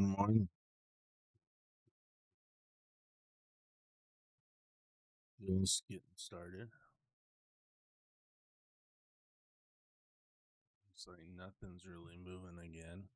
Good morning. Just getting started. It's like nothing's really moving again.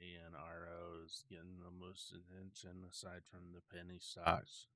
And RO is getting the most attention aside from the penny stocks.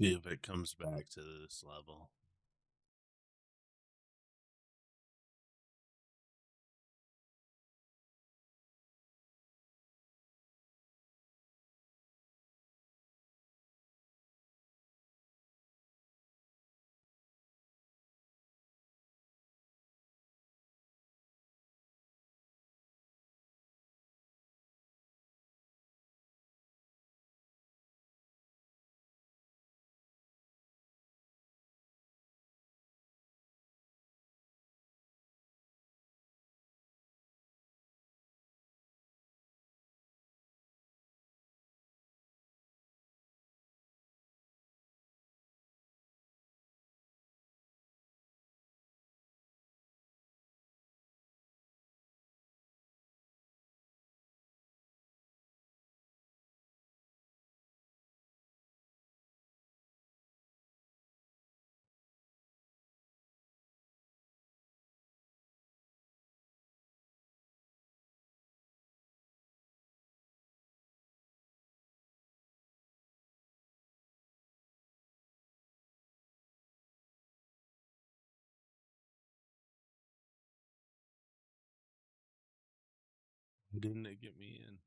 See if it comes back to this level. Didn't it get me in?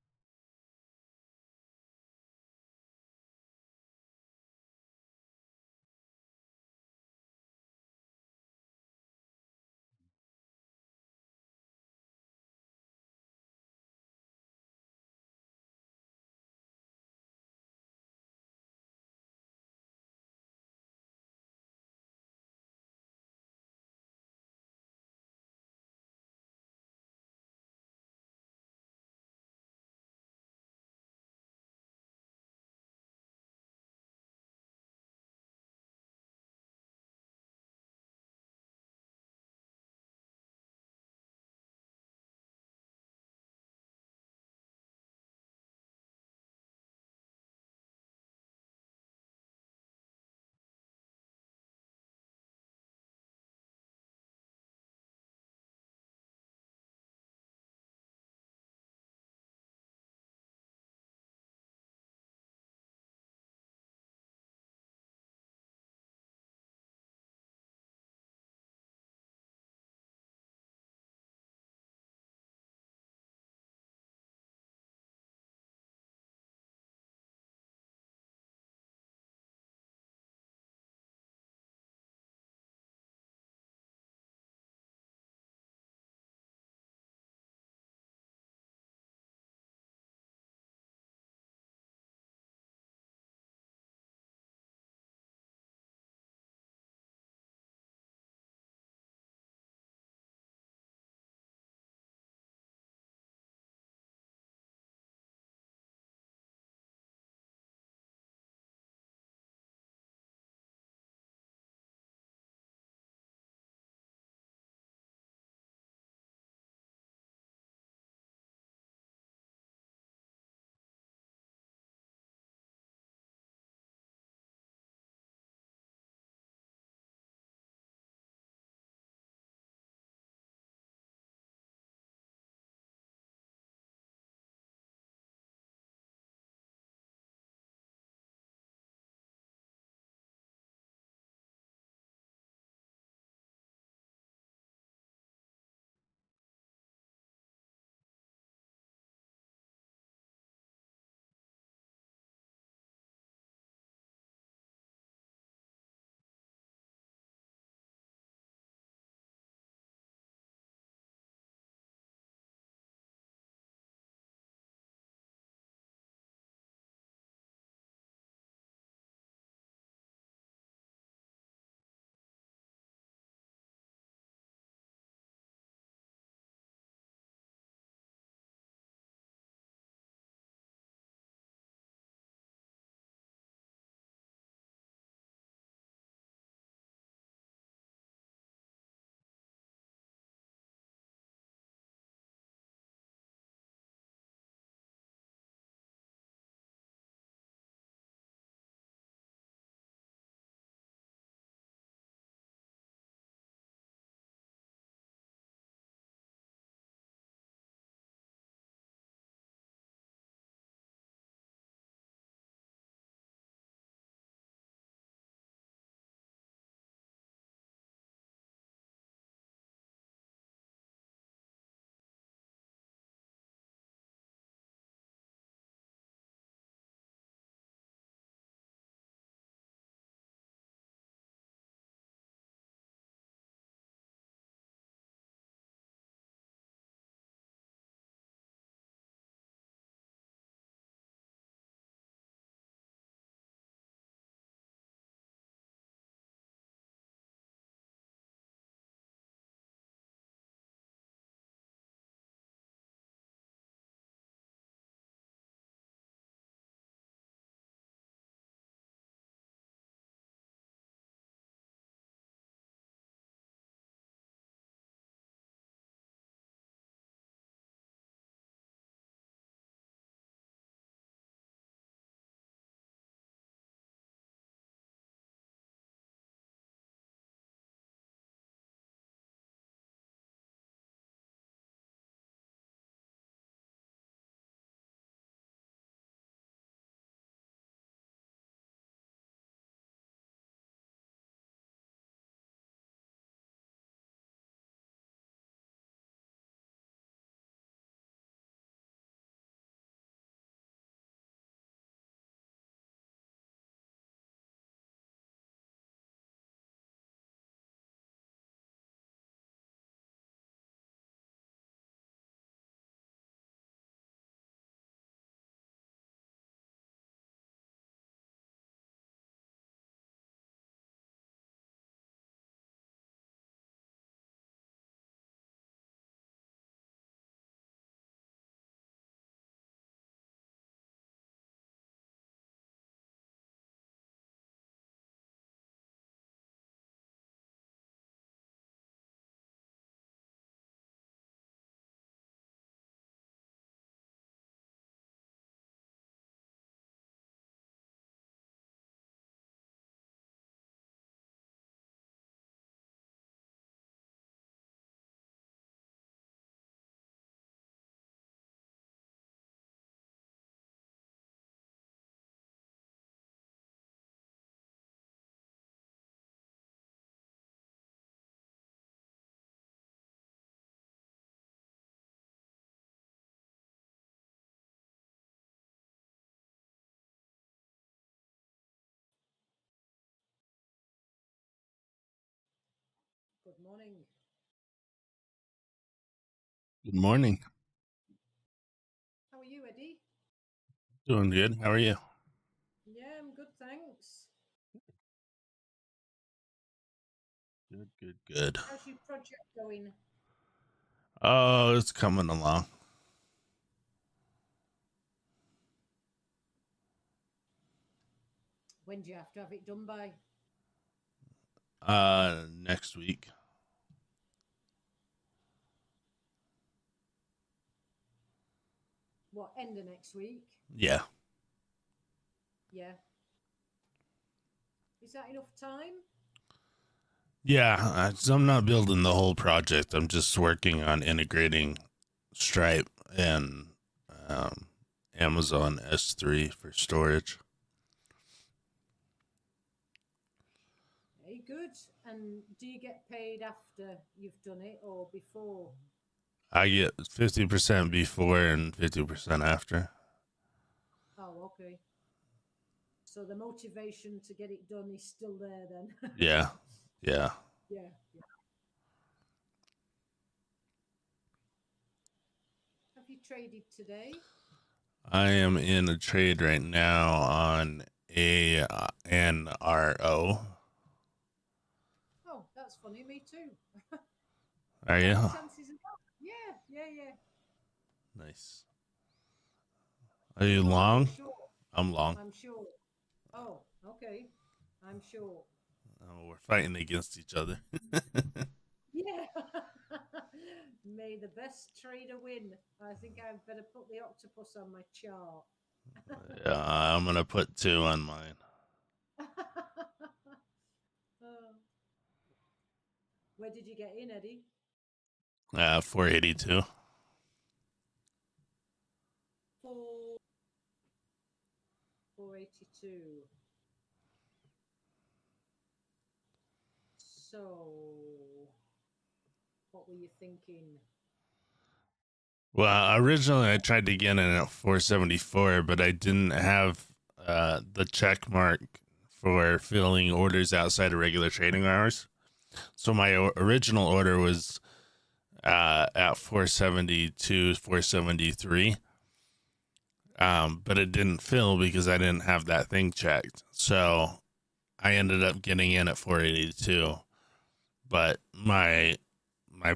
Good morning. Good morning. How are you, Eddie? Doing good. How are you? Yeah, I'm good, thanks. Good, good, good. How's your project going? Oh, it's coming along. When do you have to have it done by? Next week. What, end of next week? Yeah. Yeah. Is that enough time? Yeah, so I'm not building the whole project. I'm just working on integrating Stripe and um, Amazon S3 for storage. Hey, good. And do you get paid after you've done it or before? I get 50% before and 50% after. Oh, okay. So the motivation to get it done is still there then? Yeah. Yeah. Yeah, yeah. Have you traded today? I am in a trade right now on a NRO. Oh, that's funny. Me too. Are What are you? the chances of that? Yeah, yeah, yeah. Nice. Are you Long or long? short? I'm long. I'm sure. Oh, okay. I'm sure. Oh, we're fighting against each other. Yeah. May the best trader win. I think I better put the octopus on my chart. I'm gonna put 2 on mine. Oh. Where did you get in, Eddie? 482. 4 482. So, what were you thinking? Well, originally I tried to get in at 474, but I didn't have the check mark for filling orders outside of regular trading hours. So my original order was at 472, 473. But it didn't fill because I didn't have that thing checked. So I ended up getting in at 482. But my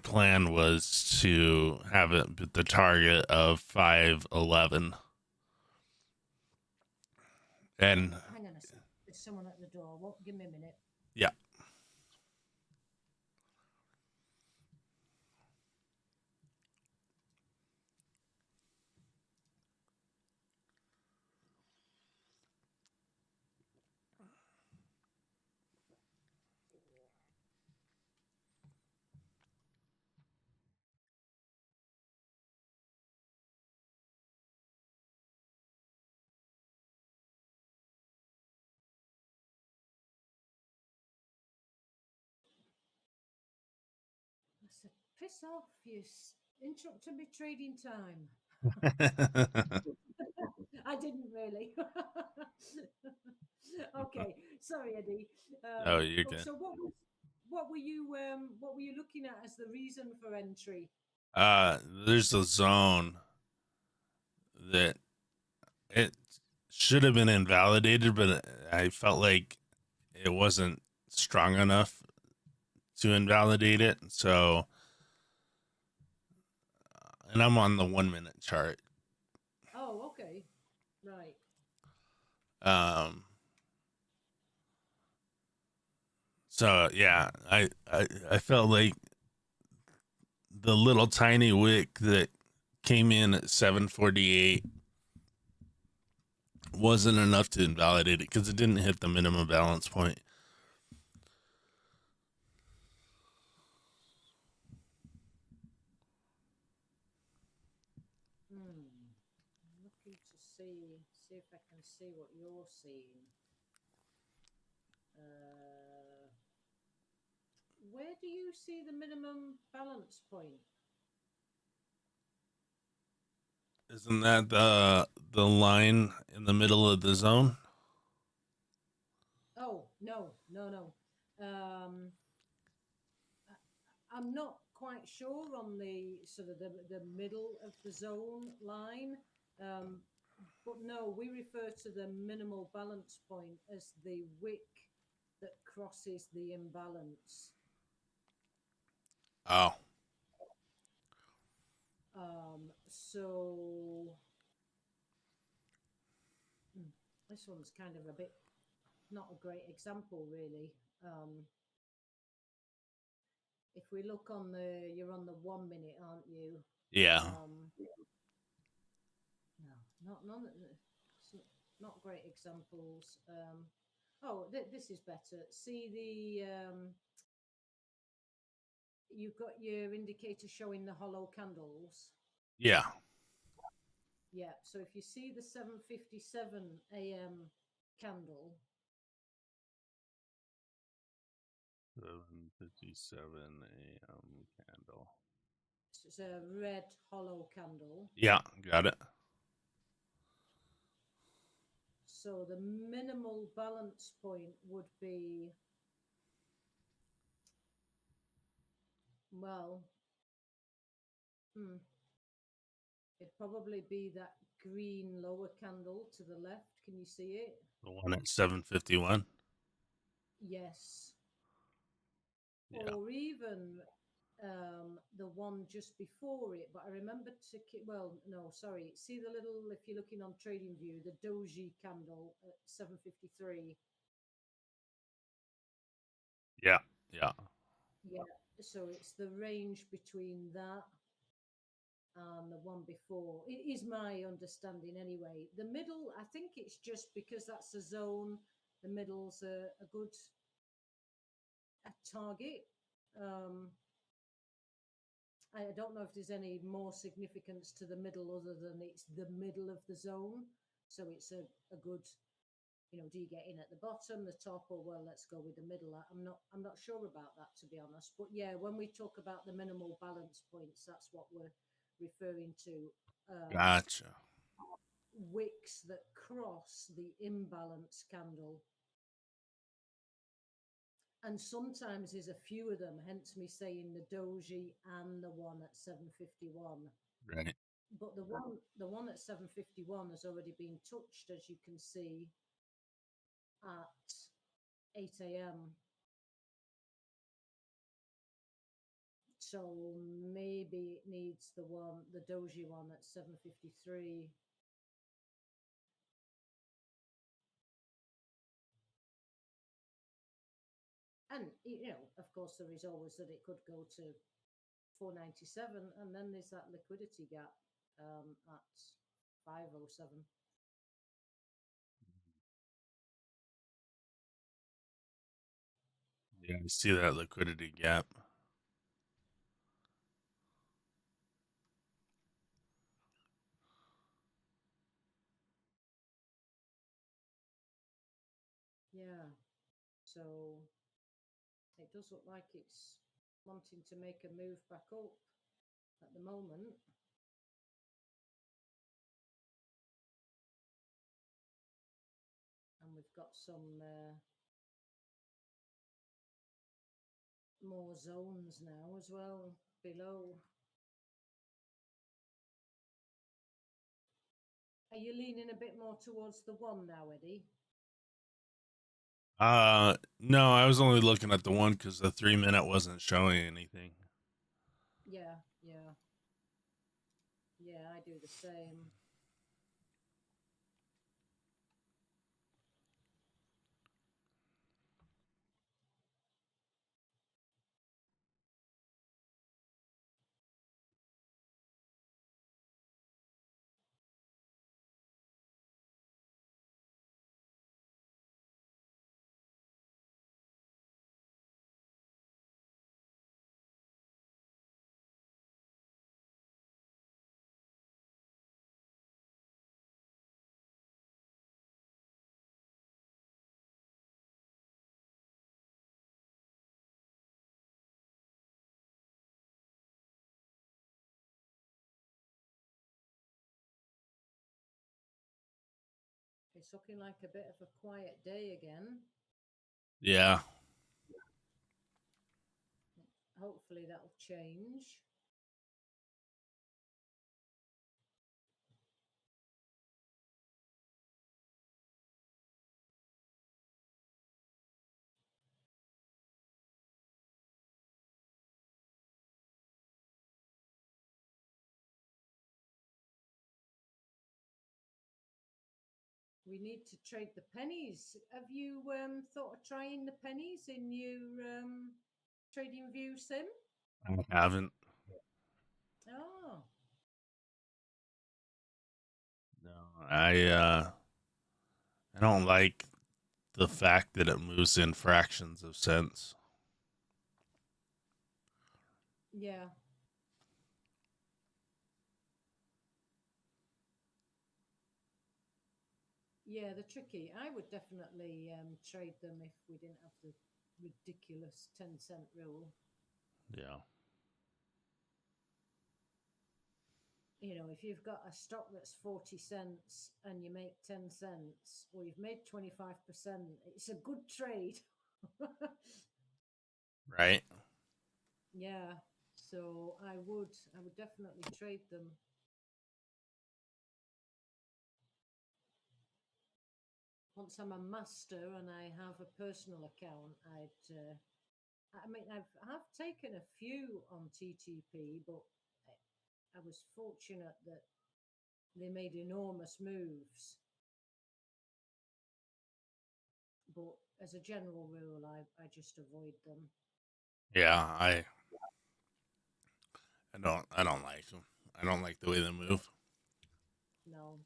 plan was to have it the target of 511. And Hang on a sec. There's someone at the door. What? Give me a minute. yeah. I said, piss off. Interrupted me trading time. I didn't really. Okay, sorry, Eddie. Oh, you're good. So what were you looking at as the reason for entry? There's a zone that it should have been invalidated, but I felt like it wasn't strong enough to invalidate it. So, and I'm on the 1 minute chart. Oh, okay, right. Um, so yeah, I felt like the little tiny wick that came in at 748 wasn't enough to invalidate it because it didn't hit the minimum balance point. Looking to see if I can see what you're seeing. Uh, where do you see the minimum balance point? Isn't that the line in the middle of the zone? Oh, no, no, no. I'm not quite sure on the sort of the middle of the zone line. Um, but no, we refer to the minimal balance point as the wick that crosses the imbalance. Oh, So this one's kind of a bit not a great example, really. If we look on you're on the 1 minute, aren't you? yeah. No, not none. Not great examples. This is better. See you've got your indicator showing the hollow candles. Yeah. Yeah. So if you see the 7:57 a.m. candle, 7:57 a.m. candle. it's a red hollow candle. Yeah, got it. So the minimal balance point would be, well, it'd probably be that green lower candle to the left. Can you see it? The one at 7:51. Yes. Yeah. Or even the one just before it. But I remember well, no, sorry. See the little, if you're looking on Trading View, the doji candle at 7:53. Yeah. Yeah. Yeah. So it's the range between that and the one before. It is my understanding anyway. The middle, I think it's just because that's a zone. The middle's a good target. Um, I don't know if there's any more significance to the middle other than it's the middle of the zone. So it's a good, do you get in at the bottom, the top, or well, let's go with the middle. I'm not sure about that, to be honest. But yeah, when we talk about the minimal balance points, that's what we're referring to. Gotcha. Wicks that cross the imbalance candle. And sometimes there's a few of them, hence me saying the doji and the one at 7:51. Right. But the one at 7:51 has already been touched, as you can see, at 8 a.m. So maybe it needs the doji one at 7:53. And of course, there is always that it could go to 497, and then there's that liquidity gap at 507. Yeah, I see that liquidity gap. Yeah. So it does look like it's wanting to make a move back up at the moment. And we've got some more zones now as well below. Are you leaning a bit more towards the one now, Eddie? No, I was only looking at the one because the 3 minute wasn't showing anything. Yeah, yeah. Yeah, I do the same. It's looking like a bit of a quiet day again. Yeah. hopefully that'll change. We need to trade the pennies. Have you thought of trying the pennies in your trading view sim? I haven't. Oh, No, I don't like the fact that it moves in fractions of cents. yeah. Yeah, they're tricky. I would definitely trade them if we didn't have the ridiculous 10-cent rule. Yeah. You know, if you've got a stock that's 40 cents and you make 10 cents, or you've made 25%, it's a good trade. Right. Yeah. So I would definitely trade them. Once I'm a master and I have a personal account, I mean, I've taken a few on TTP, but I was fortunate that they made enormous moves. But as a general rule, I just avoid them. Yeah, I don't like them. I don't like the way they move. No.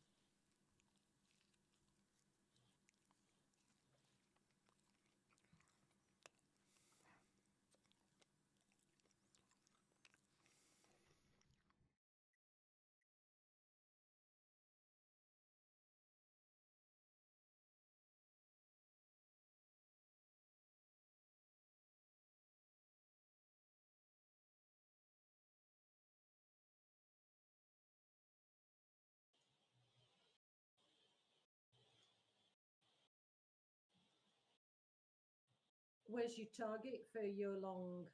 Where's your target for your long?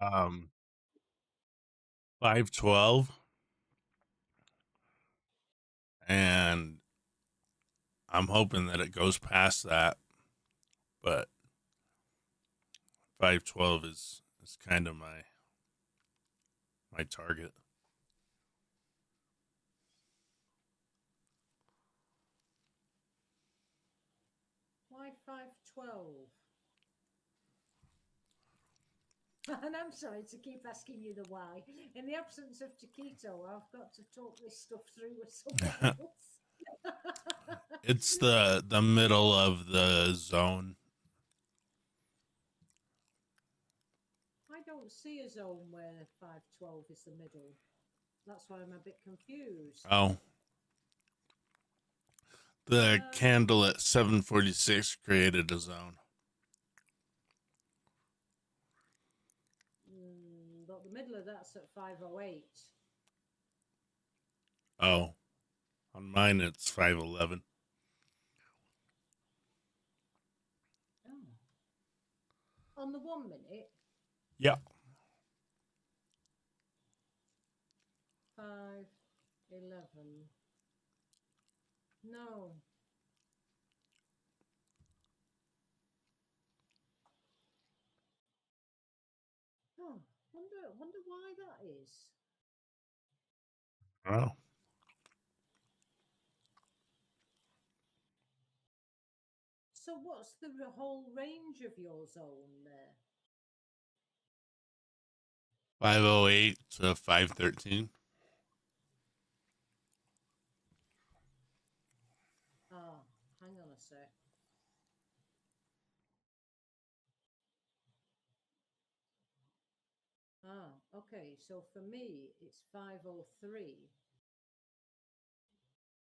Um 512, and I'm hoping that it goes past that, but 512 is kind of my target. Why 512? And I'm sorry to keep asking you the why. In the absence of Taquito, I've got to talk this stuff through with someone else. It's the middle of the zone. I don't see a zone where 512 is the middle. That's why I'm a bit confused. Oh, the candle at 746 created a zone. But the middle of that's at 508. Oh, on mine it's 511. Oh. On the 1 minute, Yeah. 511. No. Oh, wonder why that is. Oh, So what's the whole range of your zone there? 508 to 513. Ah, hang on a sec. Ah, okay. So for me, it's 503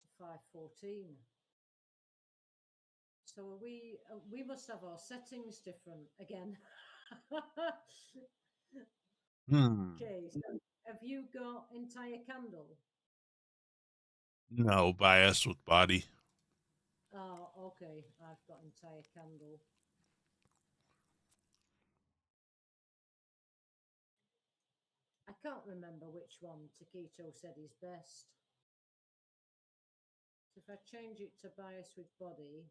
to 514. So we must have our settings different again. Hmm. Okay, so have you got entire candle? No, bias with body. Oh, okay. I've got entire candle. can't remember which one Taquito said is best. So if I change it to bias with body,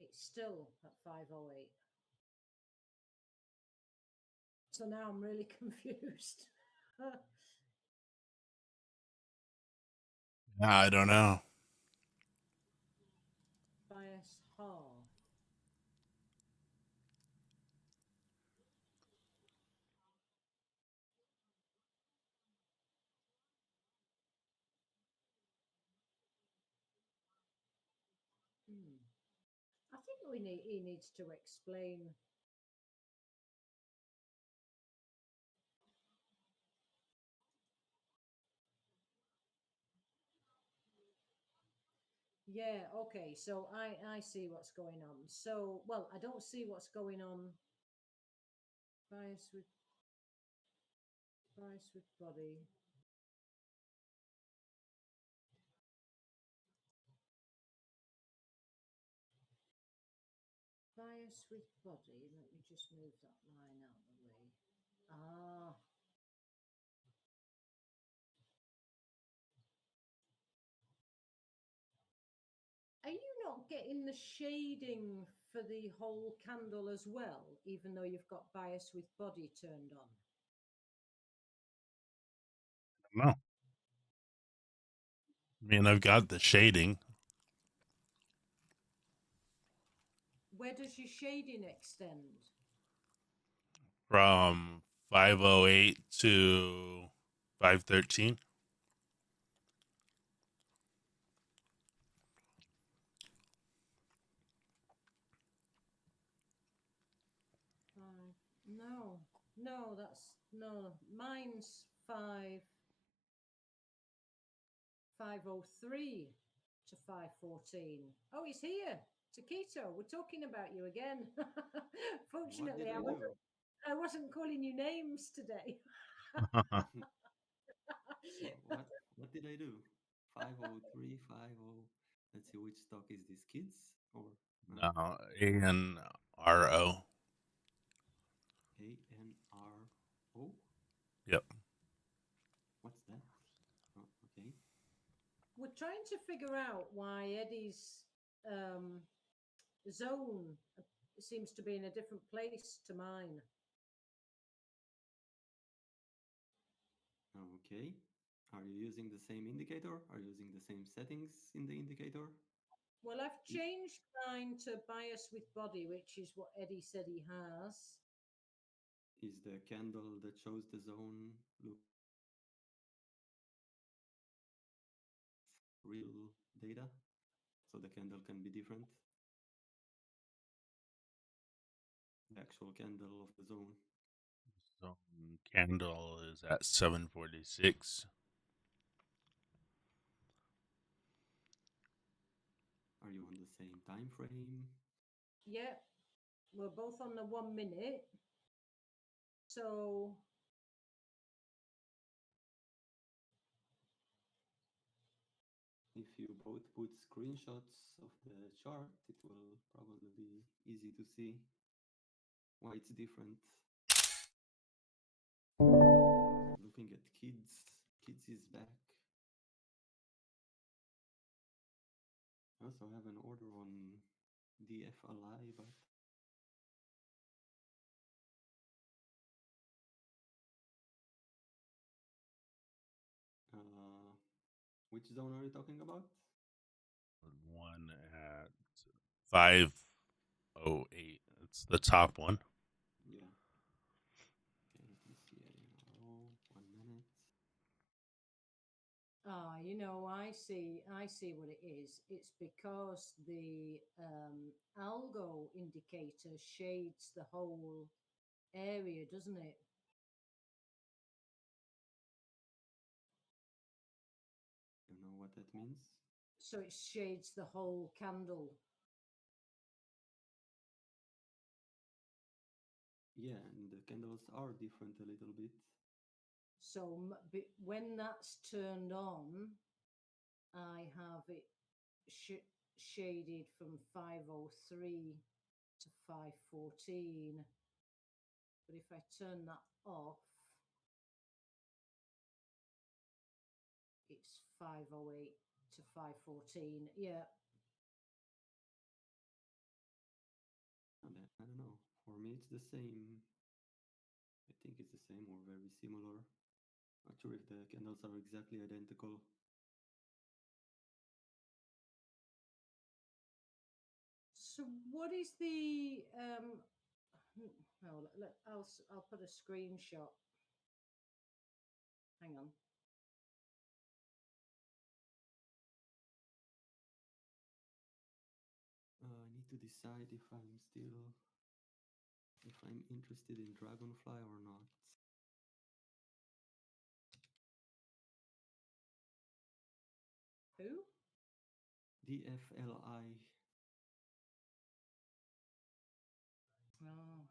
it's still at 508. So now I'm really confused. I don't know. Bias half. Hmm. I think he needs to explain. Yeah, okay. So I see what's going on. So, well, I don't see what's going on. Bias with body. Bias with body. Let me just move that line out of the way. Ah, are you not getting the shading for the whole candle as well, even though you've got bias with body turned on? No. I mean, I've got the shading Where does your shading extend? from 508 to 513. No, no, that's no. Mine's 503 to 514. Oh, he's here. Taquito, we're talking about you again. What Fortunately, did I do? I wasn't calling you names today. What did I do? 503, 50. Let's see, which stock is this? Kids or No, ANRO. ANRO? Yep. What's that? Oh, okay. We're trying to figure out why Eddie's um, zone seems to be in a different place to mine. Okay. Are you using the same indicator? Are you using the same settings in the indicator? Well, I've I- changed mine to bias with body, which is what Eddie said he has. Is the candle that shows the zone looking real data? So the candle can be different. The actual candle of the zone. So candle is at 746. Are you on the same time frame? Yeah, we're both on the 1 minute. So If you both put screenshots of the chart, it will probably be easy to see why it's different. Looking at kids, kids is back. I also have an order on DFLI, but which zone are you talking about? One at 508. It's the top one. Yeah. Okay, let me see. I don't know. 1 minute. I see what it is. It's because the algo indicator shades the whole area, doesn't it? You know what that means? So it shades the whole candle. Yeah, and the candles are different a little bit. So when that's turned on, I have it shaded from 503 to 514. But if I turn that off, it's 508 to 514. Yeah. I don't know. For me, it's the same. I think it's the same or very similar. Not sure if the candles are exactly identical. So what is the I'll put a screenshot. Hang on. I need to decide if I'm interested in Dragonfly or not. Who? DFLI. Oh.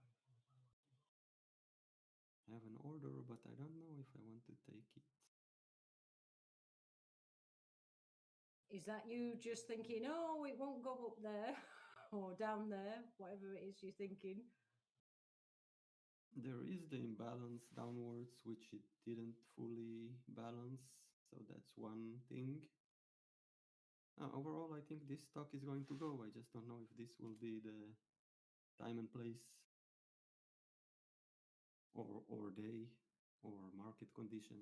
I have an order, but I don't know if I want to take it. Is that you just thinking, oh, it won't go up there or down there, whatever it is you're thinking? There is the imbalance downwards, which it didn't fully balance. So that's one thing. Overall, I think this stock is going to go. I just don't know if this will be the time and place or day or market condition.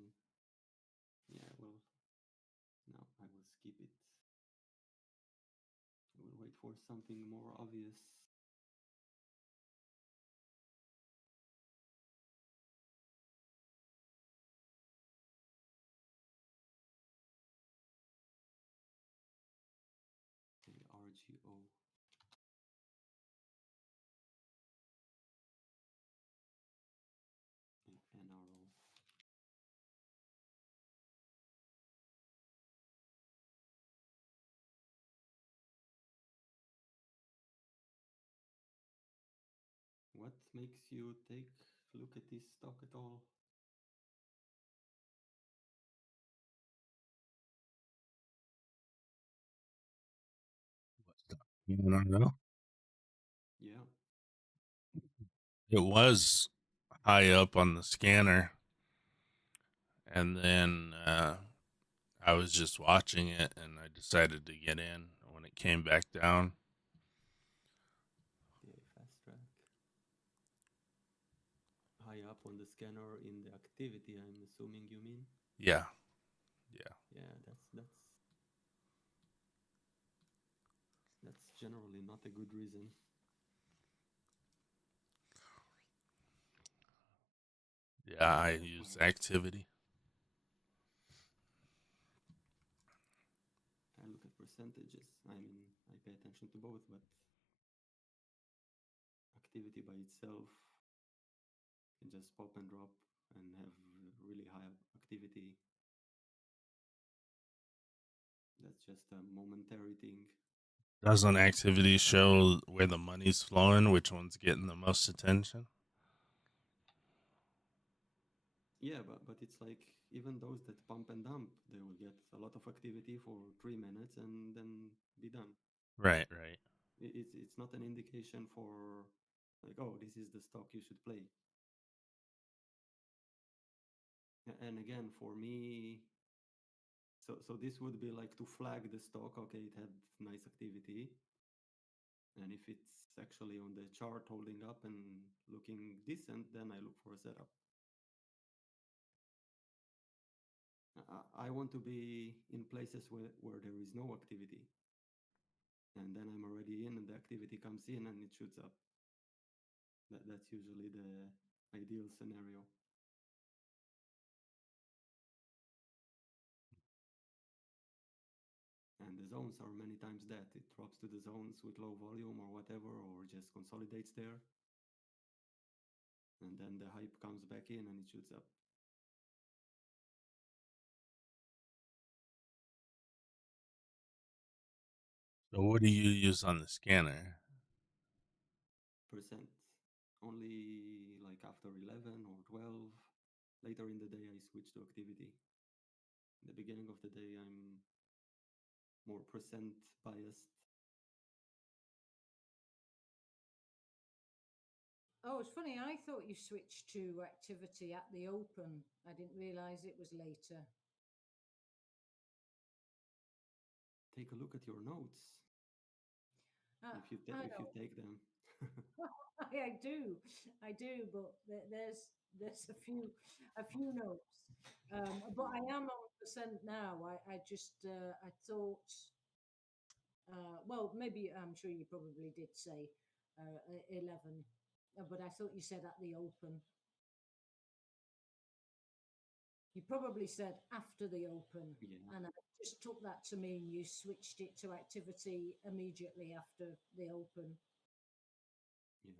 Yeah, well, no, I will skip it. I will wait for something more obvious. Okay, RGO. And NRO. What makes you take a look at this stock at all? You don't know. Yeah. It was high up on the scanner, and then I was just watching it, and I decided to get in when it came back down. Okay, fast track. High up on the scanner in the activity, I'm assuming you mean? Yeah, yeah. Yeah, that's generally not a good reason. Yeah, I use activity. I look at percentages. I mean, I pay attention to both, but activity by itself can just pop and drop and have really high activity. That's just a momentary thing. Doesn't activity show where the money's flowing, which one's getting the most attention? Yeah, but it's like even those that pump and dump, they will get a lot of activity for 3 minutes and then be done. Right, right. It's not an indication for like, oh, this is the stock you should play. And again, for me, so this would be like to flag the stock. Okay, it had nice activity, and if it's actually on the chart holding up and looking decent, then I look for a setup. I want to be in places where there is no activity, and then I'm already in, and the activity comes in and it shoots up. That's usually the ideal scenario. And the zones are many times that. It drops to the zones with low volume or whatever, or just consolidates there. And then the hype comes back in and it shoots up. So what do you use on the scanner? Percent. Only like after 11 or 12. Later in the day, I switch to activity. In the beginning of the day, I'm more percent biased. Oh, it's funny. I thought you switched to activity at the open. I didn't realize it was later. Take a look at your notes if you I if you know. take them. I do, but there's a few notes. But I am on percent now. I just I thought, well, maybe I'm sure you probably did say 11, but I thought you said at the open. You probably said after the open, Yeah, and I just took that to mean you switched it to activity immediately after the open. yeah.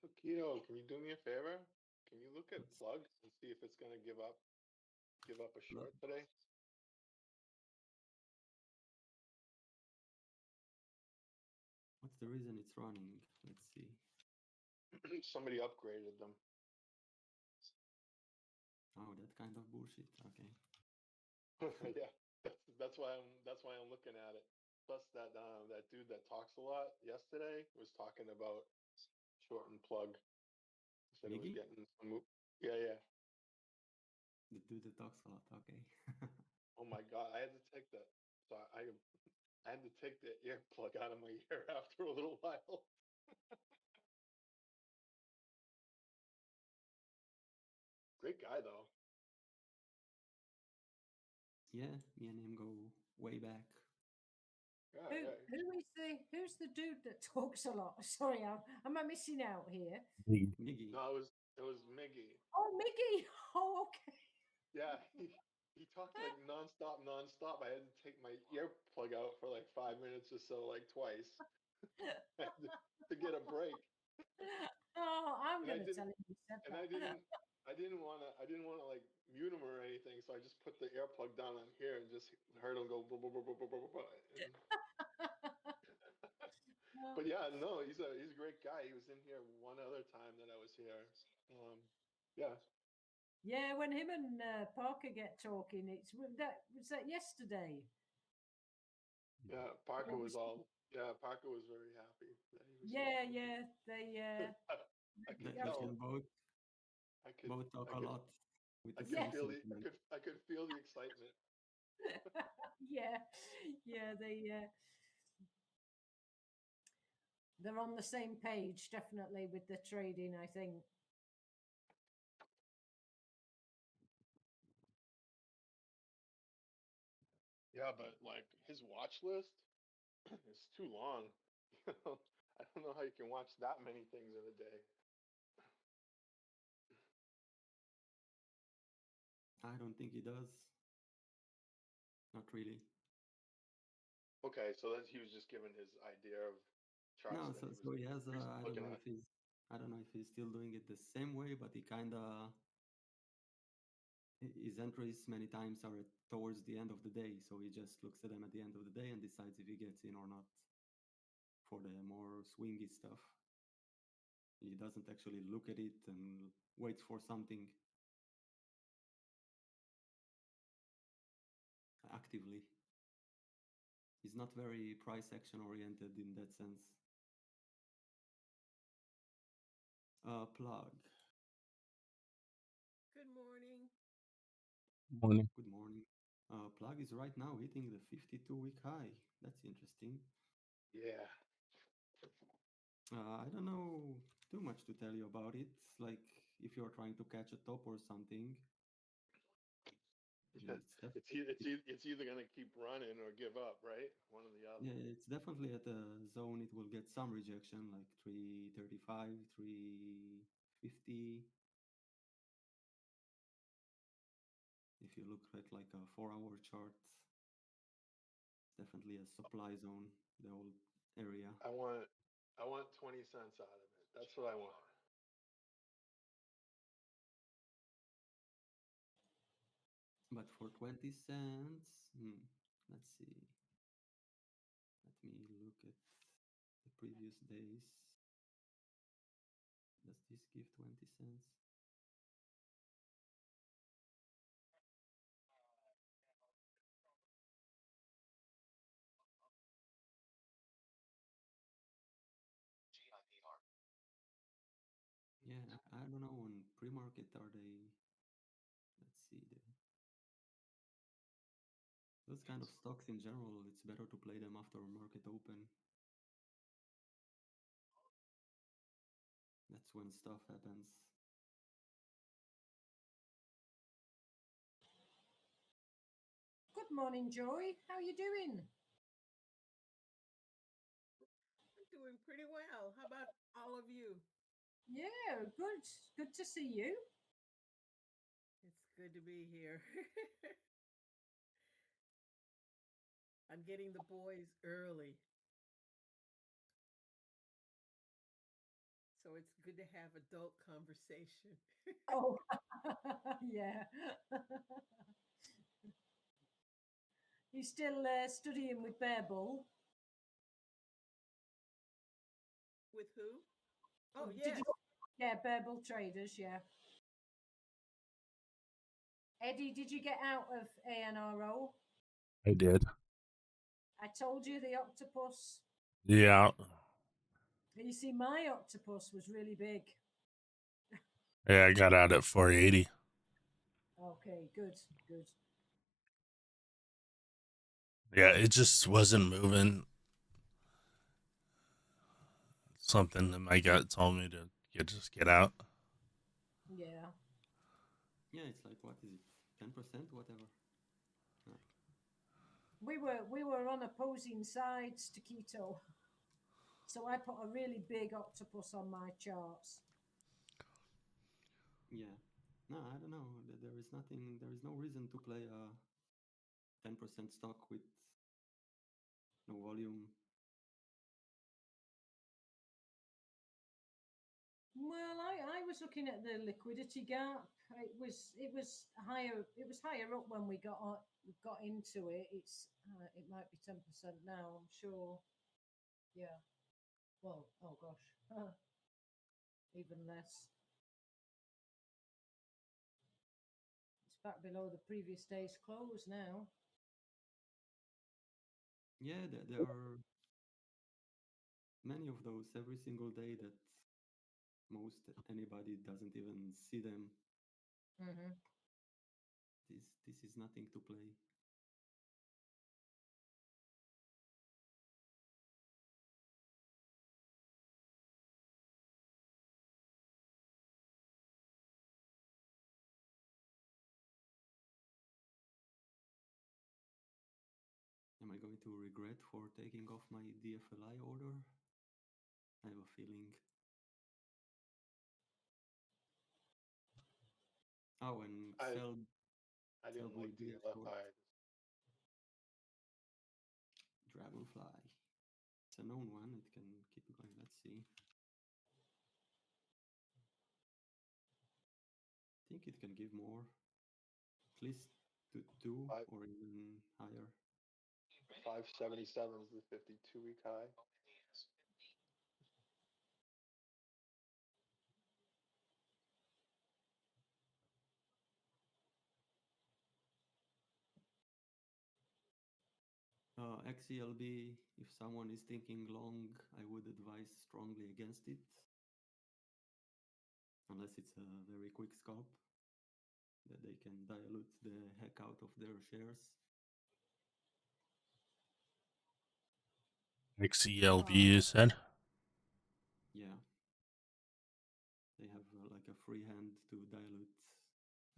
So Keto, can you do me a favor? Can you look at What's plugs and see if it's gonna give up a plug? short today? What's the reason it's running? Let's see. Somebody upgraded them. Oh, that kind of bullshit. Okay. Yeah, that's why I'm looking at it. Plus that dude that talks a lot yesterday was talking about shorten plug. He said it was Miggy? getting some yeah, yeah. The dude that talks a lot. Okay. Oh my god, I had to take the so I had to take the earplug out of my ear after a little while. Great guy though. Yeah, me and him go way back. Yeah, Who yeah. who's the dude that talks a lot? Sorry, am I missing out here? Miggy. No, it was Miggy. Oh, Mickey. Oh, okay. Yeah, he talked like nonstop. I had to take my earplug out for like 5 minutes or so, like twice, to get a break. Oh, I'm And I gonna tell didn't, him you said and that. I didn't wanna like mute him or anything. So I just put the earplug down on here and just heard him go blah, blah, blah, blah, blah, blah, blah, blah. Oh, But yeah, no, he's a great guy. He was in here one other time that I was here. Yeah, yeah, when him and Parker get talking, that was that yesterday. yeah. Parker was very happy that he was here. Yeah, yeah, they I could They yeah, can tell. both I could both talk I a could lot with I the could same yeah, feel sentiment. I could feel the excitement. yeah, yeah. They're on the same page, definitely with the trading. I think. Yeah, but like his watch list is too long. I don't know how you can watch that many things in a day. I don't think he does. Not really. Okay, so that he was just given his idea of charts No, that so he has he was I don't looking know at. if he's still doing it the same way, but he kinda his entries many times are towards the end of the day, so he just looks at them at the end of the day and decides if he gets in or not for the more swingy stuff. He doesn't actually look at it and waits for something actively. He's not very price action oriented in that sense. Plug. Good morning. Morning. Good morning. Plug is right now hitting the 52-week high. That's interesting. Yeah. I don't know too much to tell you about it. Like if you're trying to catch a top or something, Yeah. it's def- It's either gonna keep running or give up, right? One or the other. yeah, it's definitely at a zone. It will get some rejection, like 335, 350. If you look at like a 4-hour chart, it's definitely a supply zone, the whole area. I want 20 cents out of it. That's what I want. But for 20 cents, let's see. Let me look at the previous days. Does this give 20 cents? I don't know, on pre-market are they, let's see, those kind of stocks in general, it's better to play them after market open. That's when stuff happens. Good morning, Joy. How you doing? Doing pretty well. How about all of you? Yeah, good. Good to see you. It's good to be here. I'm getting the boys early. So it's good to have adult conversation. Oh, yeah. You still studying with Bear Bull? With who? Oh, Did yes. you? Yeah, Bear Bull Traders. Yeah. Eddie, did you get out of ANRO? I did. I told you the octopus. Yeah. You see, my octopus was really big. Yeah, I got out at 480. Okay, good, good. Yeah, it just wasn't moving. Something in my gut told me to just get out. Yeah. Yeah, it's like, what is it, 10%, whatever. We were on opposing sides to keto. So I put a really big octopus on my charts. Yeah. No, I don't know. There is nothing. There is no reason to play a 10% stock with no volume. Well, I was looking at the liquidity gap. It was higher. It was higher up when we got into it. It might be 10% now. I'm sure. Yeah. Well, oh gosh, even less. It's back below the previous day's close now. Yeah, there are many of those every single day that most anybody doesn't even see them. Mm-hmm. This is nothing to play. Am I going to regret for taking off my DFLI order? I have a feeling. Oh, and I Cell didn't will like be a short DLFI. Dragonfly. It's a known one. It can keep going. Let's see. I think it can give more. At least to 2 Five- or even higher. 577 is the 52-week high. XELB, if someone is thinking long, I would advise strongly against it. Unless it's a very quick scalp that they can dilute the heck out of their shares. XELB, you said? Yeah. They have like a free hand to dilute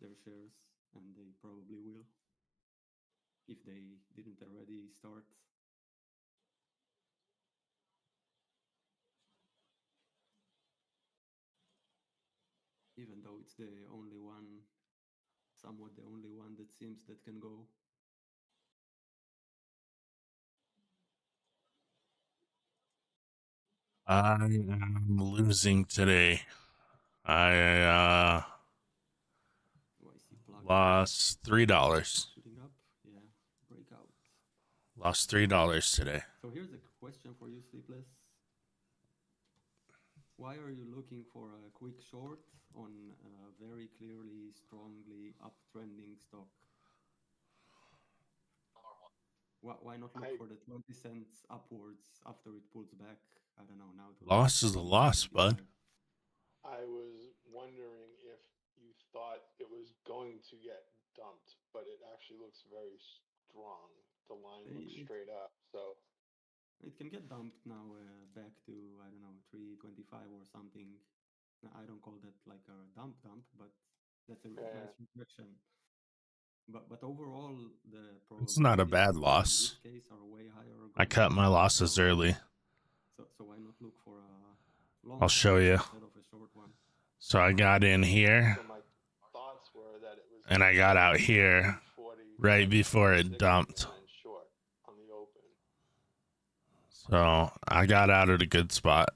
their shares, and they probably will if they didn't already start. Even though it's the only one, somewhat the only one that seems that can go. I am losing today. I YC plug lost $3. shooting up. Yeah, breakout. Lost $3 today. So here's a question for you, Sleepless. Why are you looking for a quick short on a very clearly, strongly uptrending stock? Why not look for the 20 cents upwards after it pulls back? I don't know, now to like Loss is a loss, bud. 25. I was wondering if you thought it was going to get dumped, but it actually looks very strong. The line looks It, straight up. So it can get dumped now back to, I don't know, 325 or something. I don't call that like a dump, but that's a yeah, nice reflection. But overall, the It's not a probabilities bad in loss. this case are way higher. I Going cut my losses down. early. So why not look for a long I'll show you. instead of a short one? So I got in here so my thoughts were that it was and I got out here 340 right to before it 360 dumped. and then short on the open. So I got out at a good spot.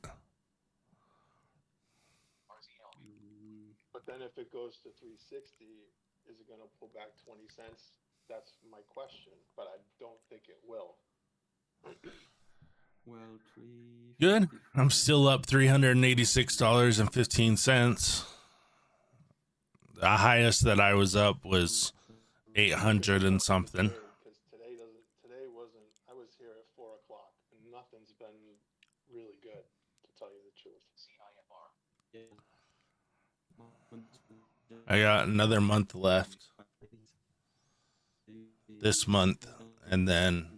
Mm, But then if it goes to 360, is it going to pull back 20 cents? That's my question, but I don't think it will. well, 355. Good. I'm still up $386.15. The highest that I was up was 800 and something. Because today wasn't, I was here at 4 o'clock and nothing's been really good, to tell you the truth. I got another month left this month, and then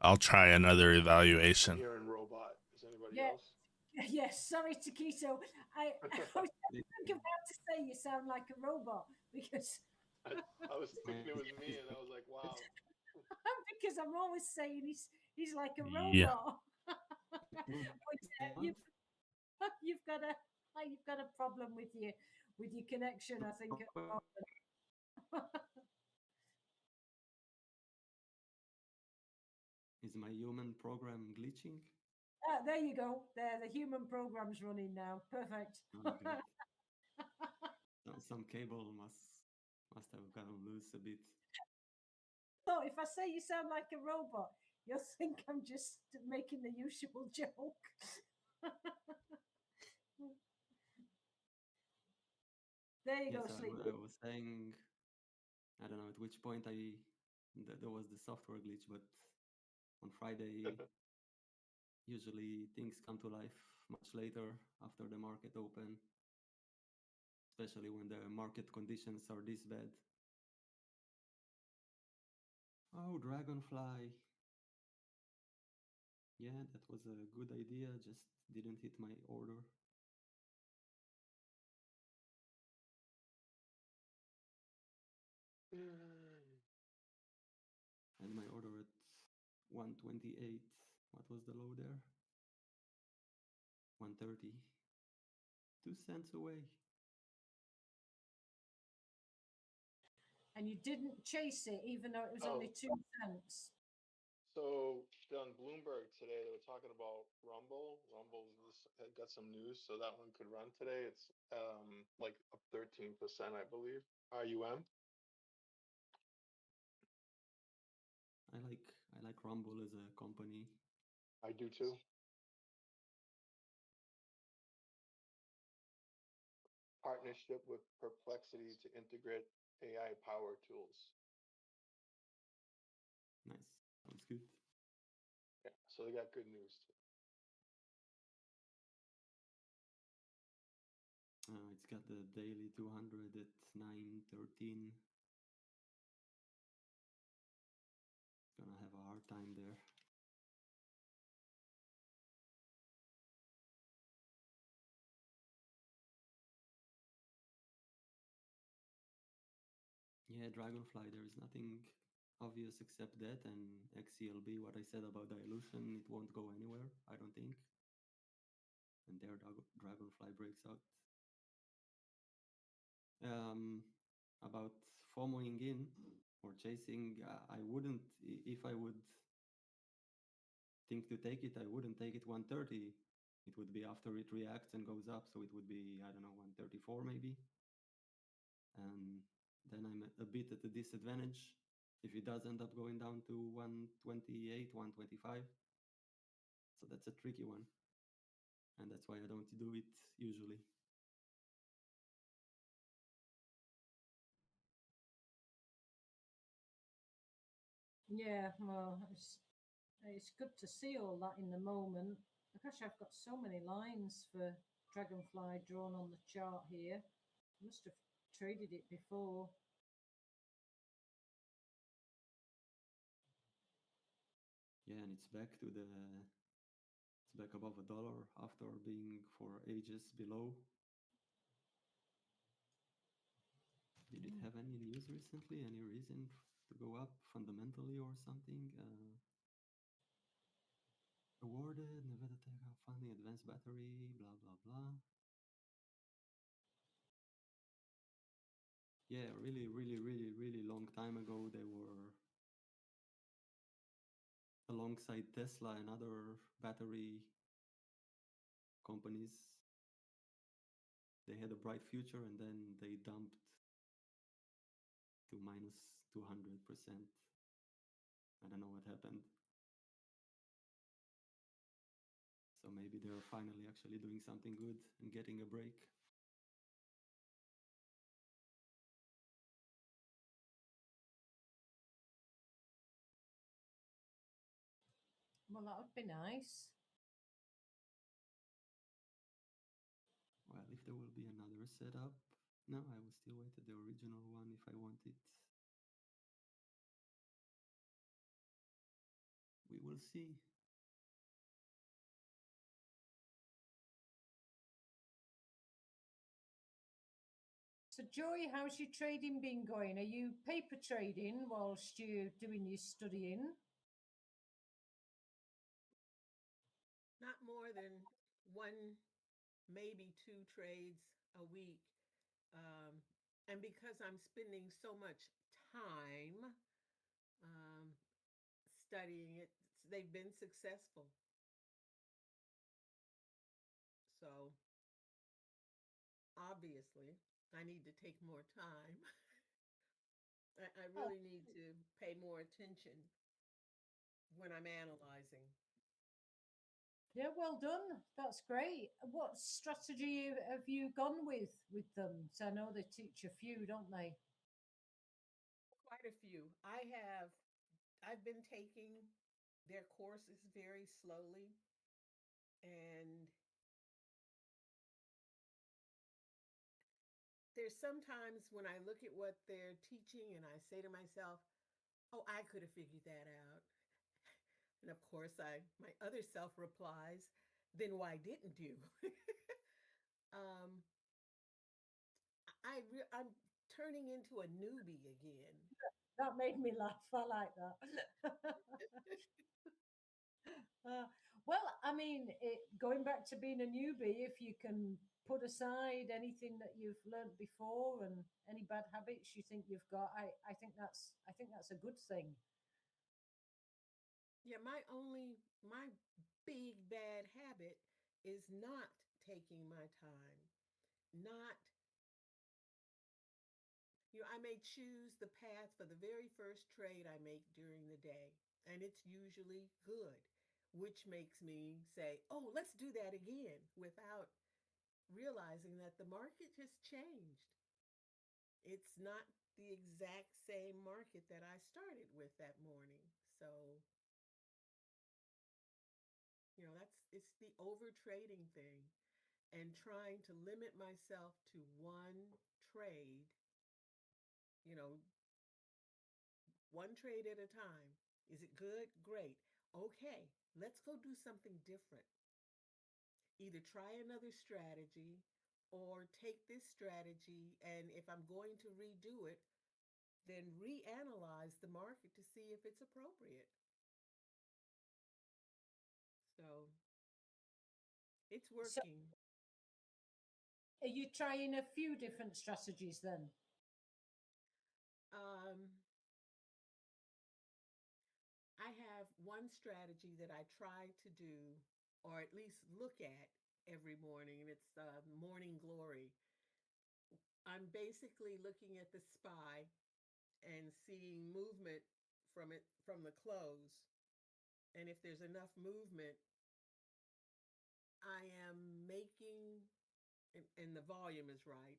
I'll try another evaluation. Here in Robot. Is anybody Yeah. else? Yes, sorry, Taquito. I was thinking about to say you sound like a robot because I was thinking it was me and I was like, wow. because I'm always saying he's like a Yeah. robot. But you've got a problem with your connection, I think. At the moment. Is my human program glitching? There you go. There, the human program's running now. Perfect. Oh, good. Some cable must have gotten loose a bit. So if I say you sound like a robot, you'll think I'm just making the usual joke. There you Yes, go, sleep. I was saying, I don't know at which point there was the software glitch, but on Friday, usually things come to life much later after the market open, especially when the market conditions are this bad. Oh, Dragonfly. Yeah, that was a good idea, just didn't hit my order. And my order at 128. What was the low there? 130. 2 cents away. And you didn't chase it, even though it was only 2 cents. So on Bloomberg today, they were talking about Rumble. Rumble's got some news, so that one could run today. It's like up 13%, I believe. RUM. I like Rumble as a company. I do too. Partnership with Perplexity to integrate AI power tools. Nice. Sounds good. Yeah, so they got good news too. It's got the daily 200 at 913. Gonna have a hard time there. Yeah, Dragonfly, there is nothing obvious except that, and XCLB, what I said about dilution, it won't go anywhere, I don't think. And there Dragonfly breaks out. About FOMOing in or chasing, I wouldn't, if I would think to take it, I wouldn't take it 130. It would be after it reacts and goes up, so it would be, I don't know, 134 maybe. And then I'm a bit at a disadvantage if it does end up going down to 128, 125. So that's a tricky one. And that's why I don't do it usually. Yeah, well, it's good to see all that in the moment. Gosh, I've got so many lines for dragonfly drawn on the chart here. Must have traded it before. Yeah, and it's back to it's back above $1 after being for ages below. Did it have any news recently? Any reason to go up fundamentally or something? Awarded Nevada Tech funding, advanced battery, blah blah blah. Yeah, really long time ago they were alongside Tesla and other battery companies. They had a bright future and then they dumped to minus 200%. I don't know what happened. So maybe they're finally actually doing something good and getting a break. Well, that would be nice. Well, if there will be another setup, no, I will still wait at the original one if I want it. We will see. So, Joy, how's your trading been going? Are you paper trading whilst you're doing your studying? Not more than one, maybe two trades a week. Um, and because I'm spending so much time um, studying it, they've been successful. So obviously, I need to take more time. I Oh, really need to pay more attention when I'm analyzing. yeah, well done. That's great. What strategy have you gone with them? So I know they teach a few, don't they? Quite a few. I've been taking their courses very slowly, and there's sometimes when I look at what they're teaching and I say to myself, "Oh, I could have figured that out." And of course, I my other self replies, "Then why didn't you?" um, I'm turning into a newbie again. That made me laugh. I like that. Uh, well, I mean, going back to being a newbie, if you can put aside anything that you've learned before and any bad habits you think you've got, I think that's a good thing. Yeah, my big bad habit is not taking my time. Not, I may choose the path for the very first trade I make during the day, and it's usually good, which makes me say, "Oh, let's do that again," without realizing that the market has changed. It's not the exact same market that I started with that morning. So, it's the over trading thing and trying to limit myself to one trade, you know, one trade at a time. Is it good? Great. Okay, let's go do something different. Either try another strategy or take this strategy, and if I'm going to redo it, then reanalyze the market to see if it's appropriate. So it's So, working. are you trying a few different strategies then? Um, I have one strategy that I try to do, or at least look at every morning, and it's morning glory. I'm basically looking at the SPY and seeing movement from the close. And if there's enough movement, I am making, and the volume is right,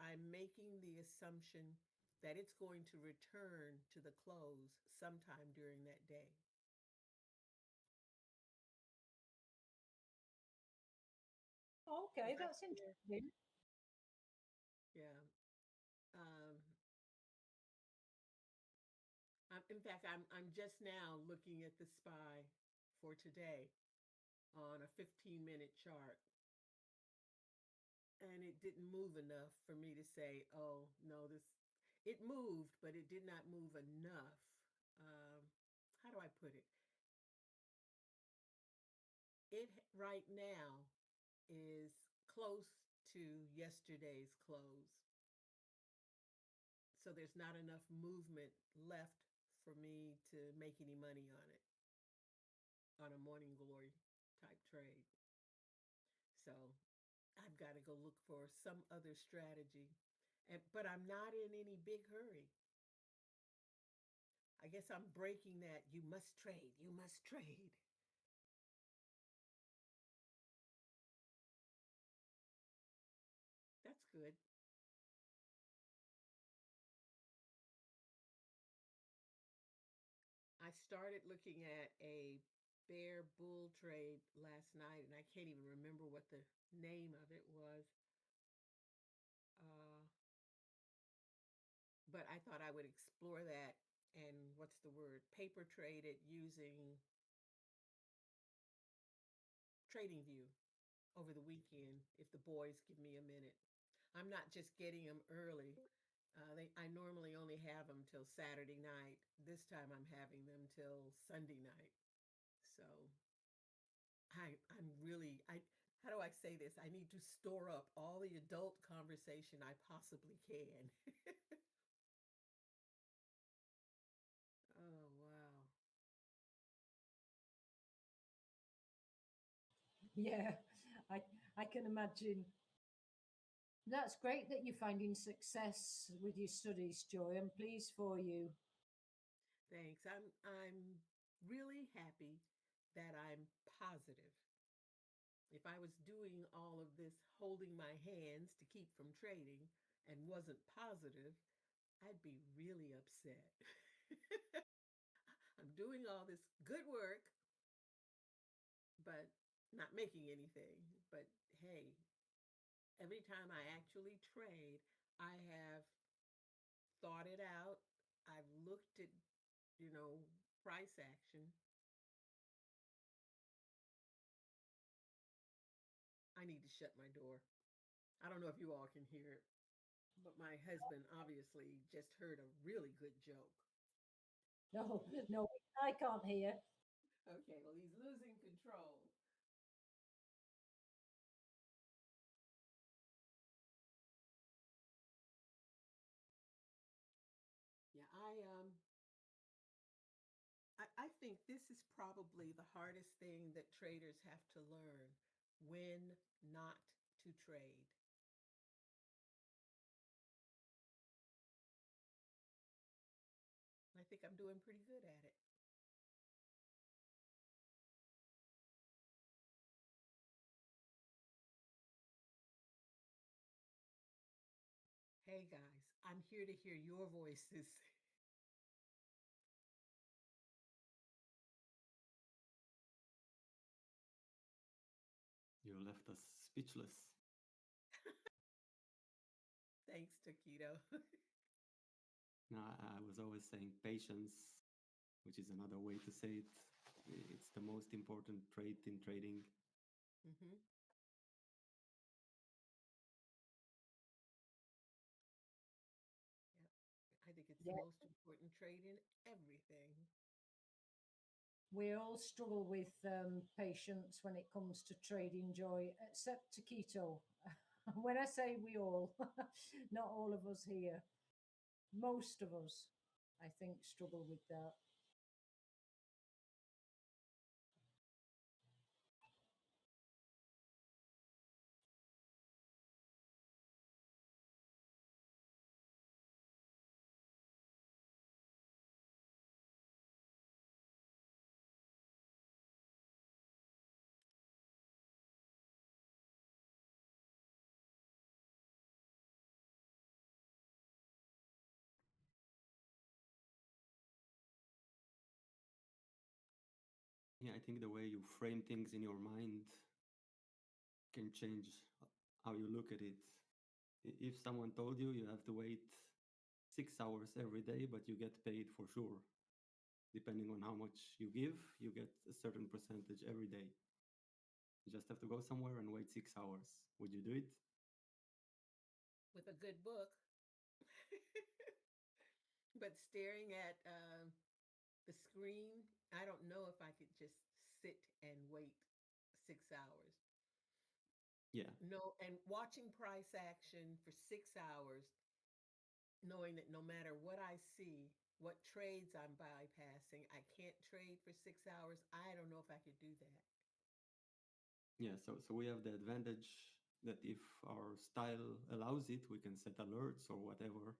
I'm making the assumption that it's going to return to the close sometime during that day. Okay, Is that that's clear? interesting. Yeah. Um, in fact, I'm just now looking at the SPY for today on a 15-minute chart, and it didn't move enough for me to say, "Oh no, this." It moved, but it did not move enough. Um, how do I put it? It right now is close to yesterday's close, so there's not enough movement left for me to make any money on it on a morning glory type trade. So I've got to go look for some other strategy. But I'm not in any big hurry. I guess I'm breaking that you must trade, you must trade. That's good. I started looking at a bear bull trade last night, and I can't even remember what the name of it was. Uh, but I thought I would explore that and what's the word? Paper trade it using Trading View over the weekend if the boys give me a minute. I'm not just getting them early. I normally only have them till Saturday night. This time I'm having them till Sunday night. So I'm really I how do I say this? I need to store up all the adult conversation I possibly can. Oh wow. Yeah, I I can imagine. That's great that you're finding success with your studies, Joy. I'm pleased for you. Thanks. I'm really happy that I'm positive. If I was doing all of this holding my hands to keep from trading and wasn't positive, I'd be really upset. I'm doing all this good work, but not making anything. But hey, every time I actually trade, I have thought it out. I've looked at, you know, price action. I need to shut my door. I don't know if you all can hear it, but my husband obviously just heard a really good joke. No, no, I can't hear. Okay, well, he's losing control. Yeah, I think this is probably the hardest thing that traders have to learn when not to trade. I think I'm doing pretty good at it. Hey guys, I'm here to hear your voices. You left us speechless. Thanks, Taquito. No, I was always saying patience, which is another way to say it. It's the most important trait in trading. hmm Yep. I think it's the Yeah, most important trait in everything. we all struggle with patience when it comes to trading, Joy, except Taquito. When I say we all, not all of us here, most of us, I think, struggle with that. Yeah, I think the way you frame things in your mind can change how you look at it. If someone told you you have to wait 6 hours every day, but you get paid for sure, depending on how much you give, you get a certain percentage every day. You just have to go somewhere and wait 6 hours. Would you do it? With a good book. But staring at the screen, I don't know if I could just sit and wait 6 hours. Yeah. No, and watching price action for 6 hours, knowing that no matter what I see, what trades I'm bypassing, I can't trade for 6 hours. I don't know if I could do that. Yeah, so we have the advantage that if our style allows it, we can set alerts or whatever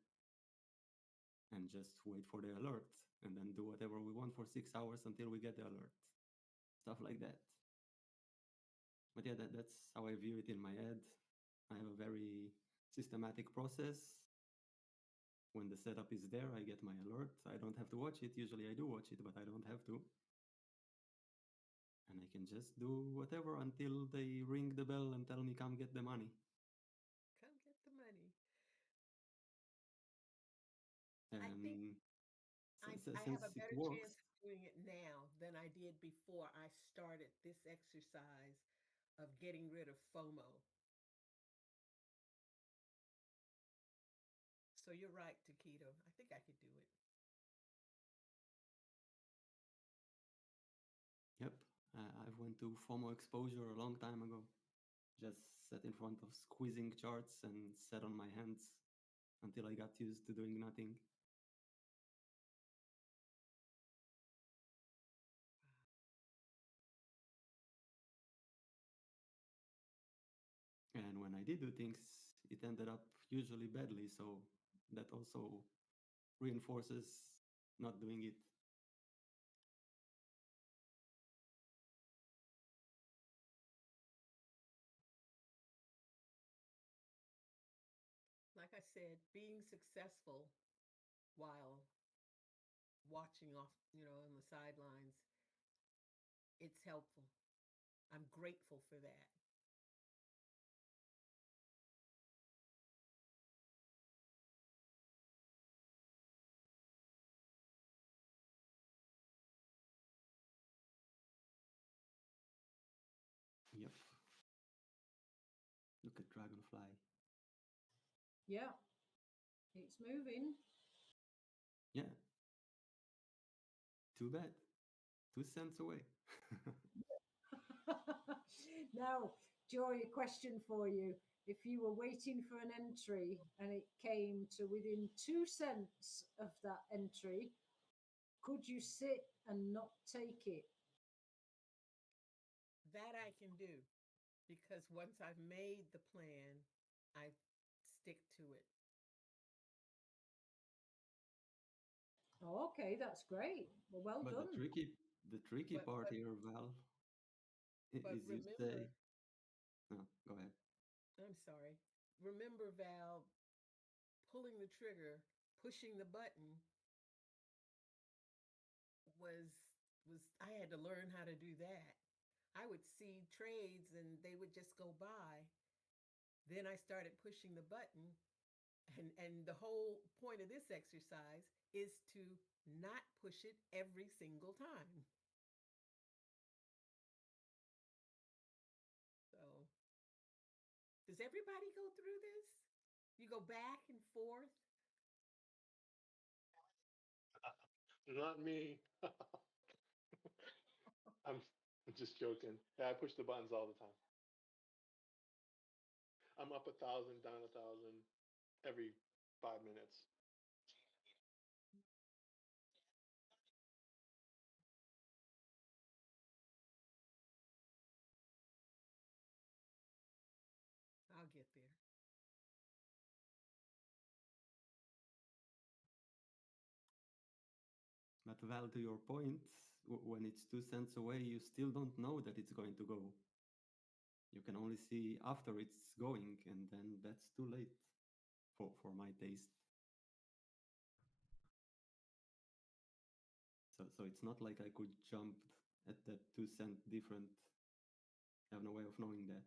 and just wait for the alert and then do whatever we want for 6 hours until we get the alert. Stuff like that. But yeah, that's how I view it in my head. I have a very systematic process. When the setup is there, I get my alert. I don't have to watch it. Usually I do watch it, but I don't have to. And I can just do whatever until they ring the bell and tell me, come get the money. Come get the money. I think And I have since a it better works, chance of doing it now than I did before I started this exercise of getting rid of FOMO. So you're right, Taquito. I think I could do it. yep, I've went to FOMO exposure a long time ago. Just sat in front of squeezing charts and sat on my hands until I got used to doing nothing. And when I did do things, it ended up usually badly. So that also reinforces not doing it. Like I said, being successful while watching off, on the sidelines, it's helpful. I'm grateful for that. Yep. Look at Dragonfly. Yeah, it's moving. Yeah. Too bad. 2 cents away. Now, Joy, a question for you. If you were waiting for an entry and it came to within 2 cents of that entry, could you sit and not take it? That I can do because once I've made the plan, I stick to it. Oh, okay, that's great. Well But the done. tricky But part but here, Val, but is you say, remember, no, go ahead. I'm sorry. Remember, Val, pulling the trigger, pushing the button was was I had to learn how to do that. I would see trades and they would just go by. Then I started pushing the button, and the whole point of this exercise is to not push it every single time. So, does everybody go through this? You go back and forth? Not me. I'm just joking. Yeah, I push the buttons all the time. I'm up 1,000, down 1,000 every 5 minutes. I'll get there. But Val, to your point, when it's 2 cents away, you still don't know that it's going to go. You can only see after it's going, and then that's too late for my taste. So it's not like I could jump at that 2 cent different. I have no way of knowing that.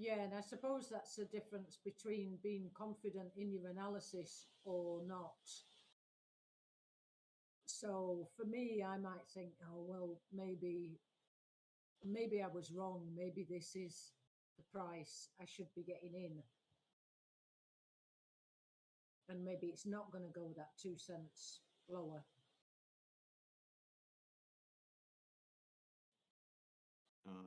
Yeah, and I suppose that's the difference between being confident in your analysis or not. So for me, I might think, oh well, maybe I was wrong. Maybe this is the price I should be getting in, and maybe it's not going to go that 2 cents lower.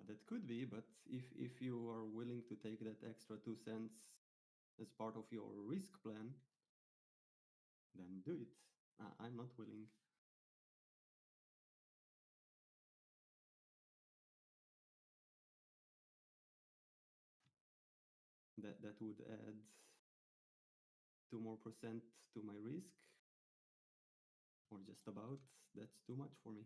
That could be, but if you are willing to take that extra 2 cents as part of your risk plan, then do it. I'm not willing. That would add 2% more to my risk, or just about. That's too much for me.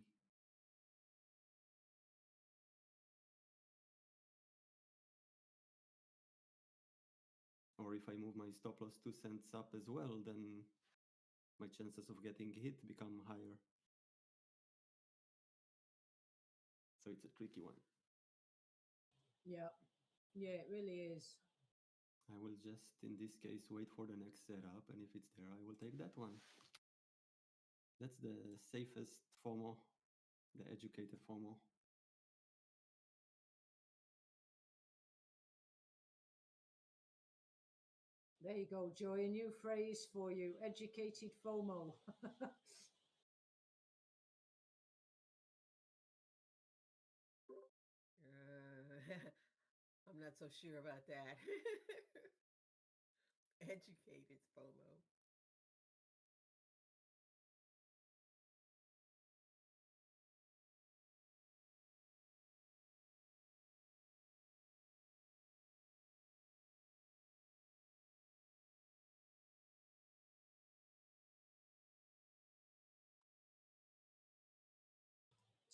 Or if I move my stop loss 2 cents up as well, then my chances of getting hit become higher. So it's a tricky one. Yeah, yeah, it really is. I will just, in this case, wait for the next setup, and if it's there, I will take that one. That's the safest FOMO, the educated FOMO. There you go, Joy. A new phrase for you: educated FOMO. I'm not so sure about that. Educated FOMO.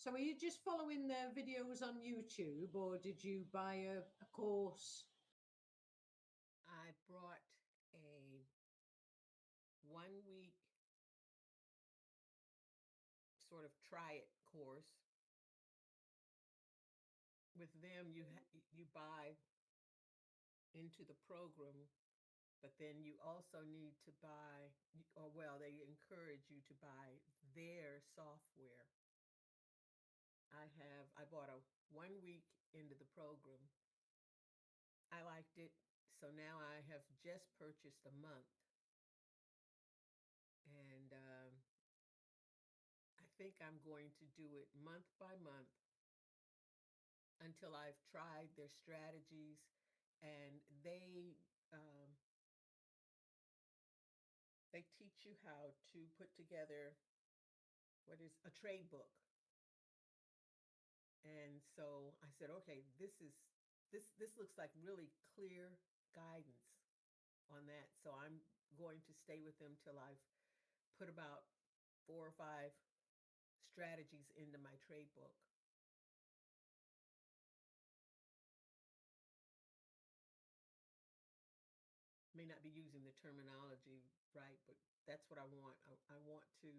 So are you just following their videos on YouTube, or did you buy a course? I brought a 1 week sort of try it course. With them, you buy into the program, but then you also need to buy, or well, they encourage you to buy their software. I bought a 1 week into the program. I liked it, so now I have just purchased a month, and I think I'm going to do it month by month until I've tried their strategies, and um, they teach you how to put together what is a trade book. And so I said, okay, this looks like really clear guidance on that. So I'm going to stay with them till I've put about 4 or 5 strategies into my trade book. May not be using the terminology right, but that's what I want. I want to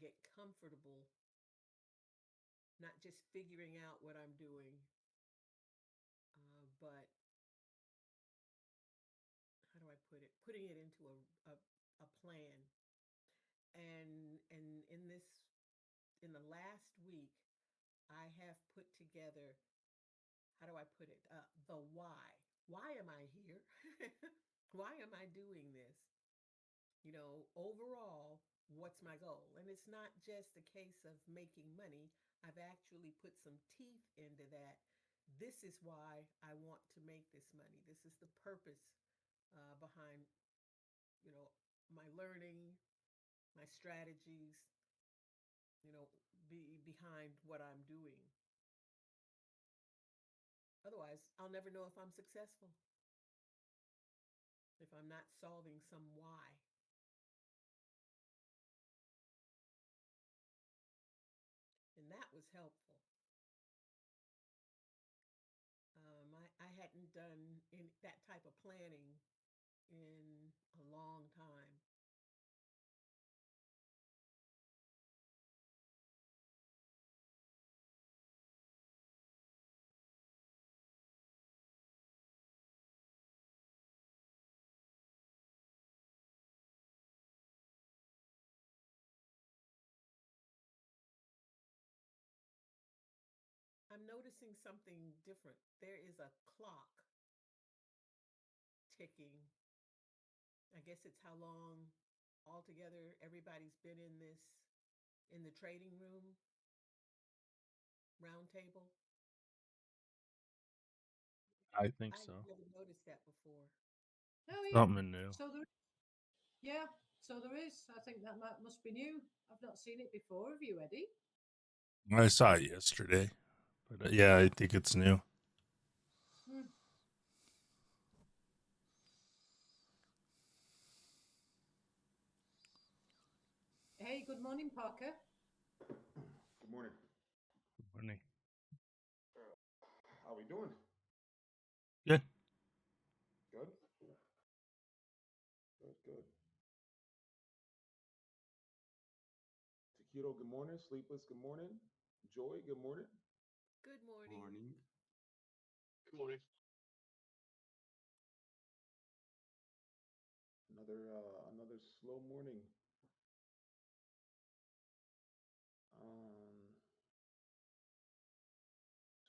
get comfortable, not just figuring out what I'm doing, but how do I put it? Putting it into a plan. And in the last week, I have put together, how do I put it? The why. Why am I here? Why am I doing this? Overall, what's my goal? And it's not just a case of making money. I've actually put some teeth into that. This is why I want to make this money. This is the purpose behind, my learning, my strategies, behind what I'm doing. Otherwise, I'll never know if I'm successful if I'm not solving some why. And that was helpful. I hadn't done that type of planning in a long time. noticing something different. There is a clock ticking. I guess it's how long altogether everybody's been in the trading room round table. I think I so. never noticed that before. Oh yeah. Something new. So there, yeah. So there is. I think that must be new. I've not seen it before. Have you, Eddie? I saw it yesterday, but yeah, I think it's new. Hmm. Hey, good morning, Parker. Good morning. Good morning. How we doing? Good. Good. Good. Good. Taquito, good morning. Sleepless, good morning. Joy, good morning. Good morning. Morning. Good morning. Another slow morning. Um,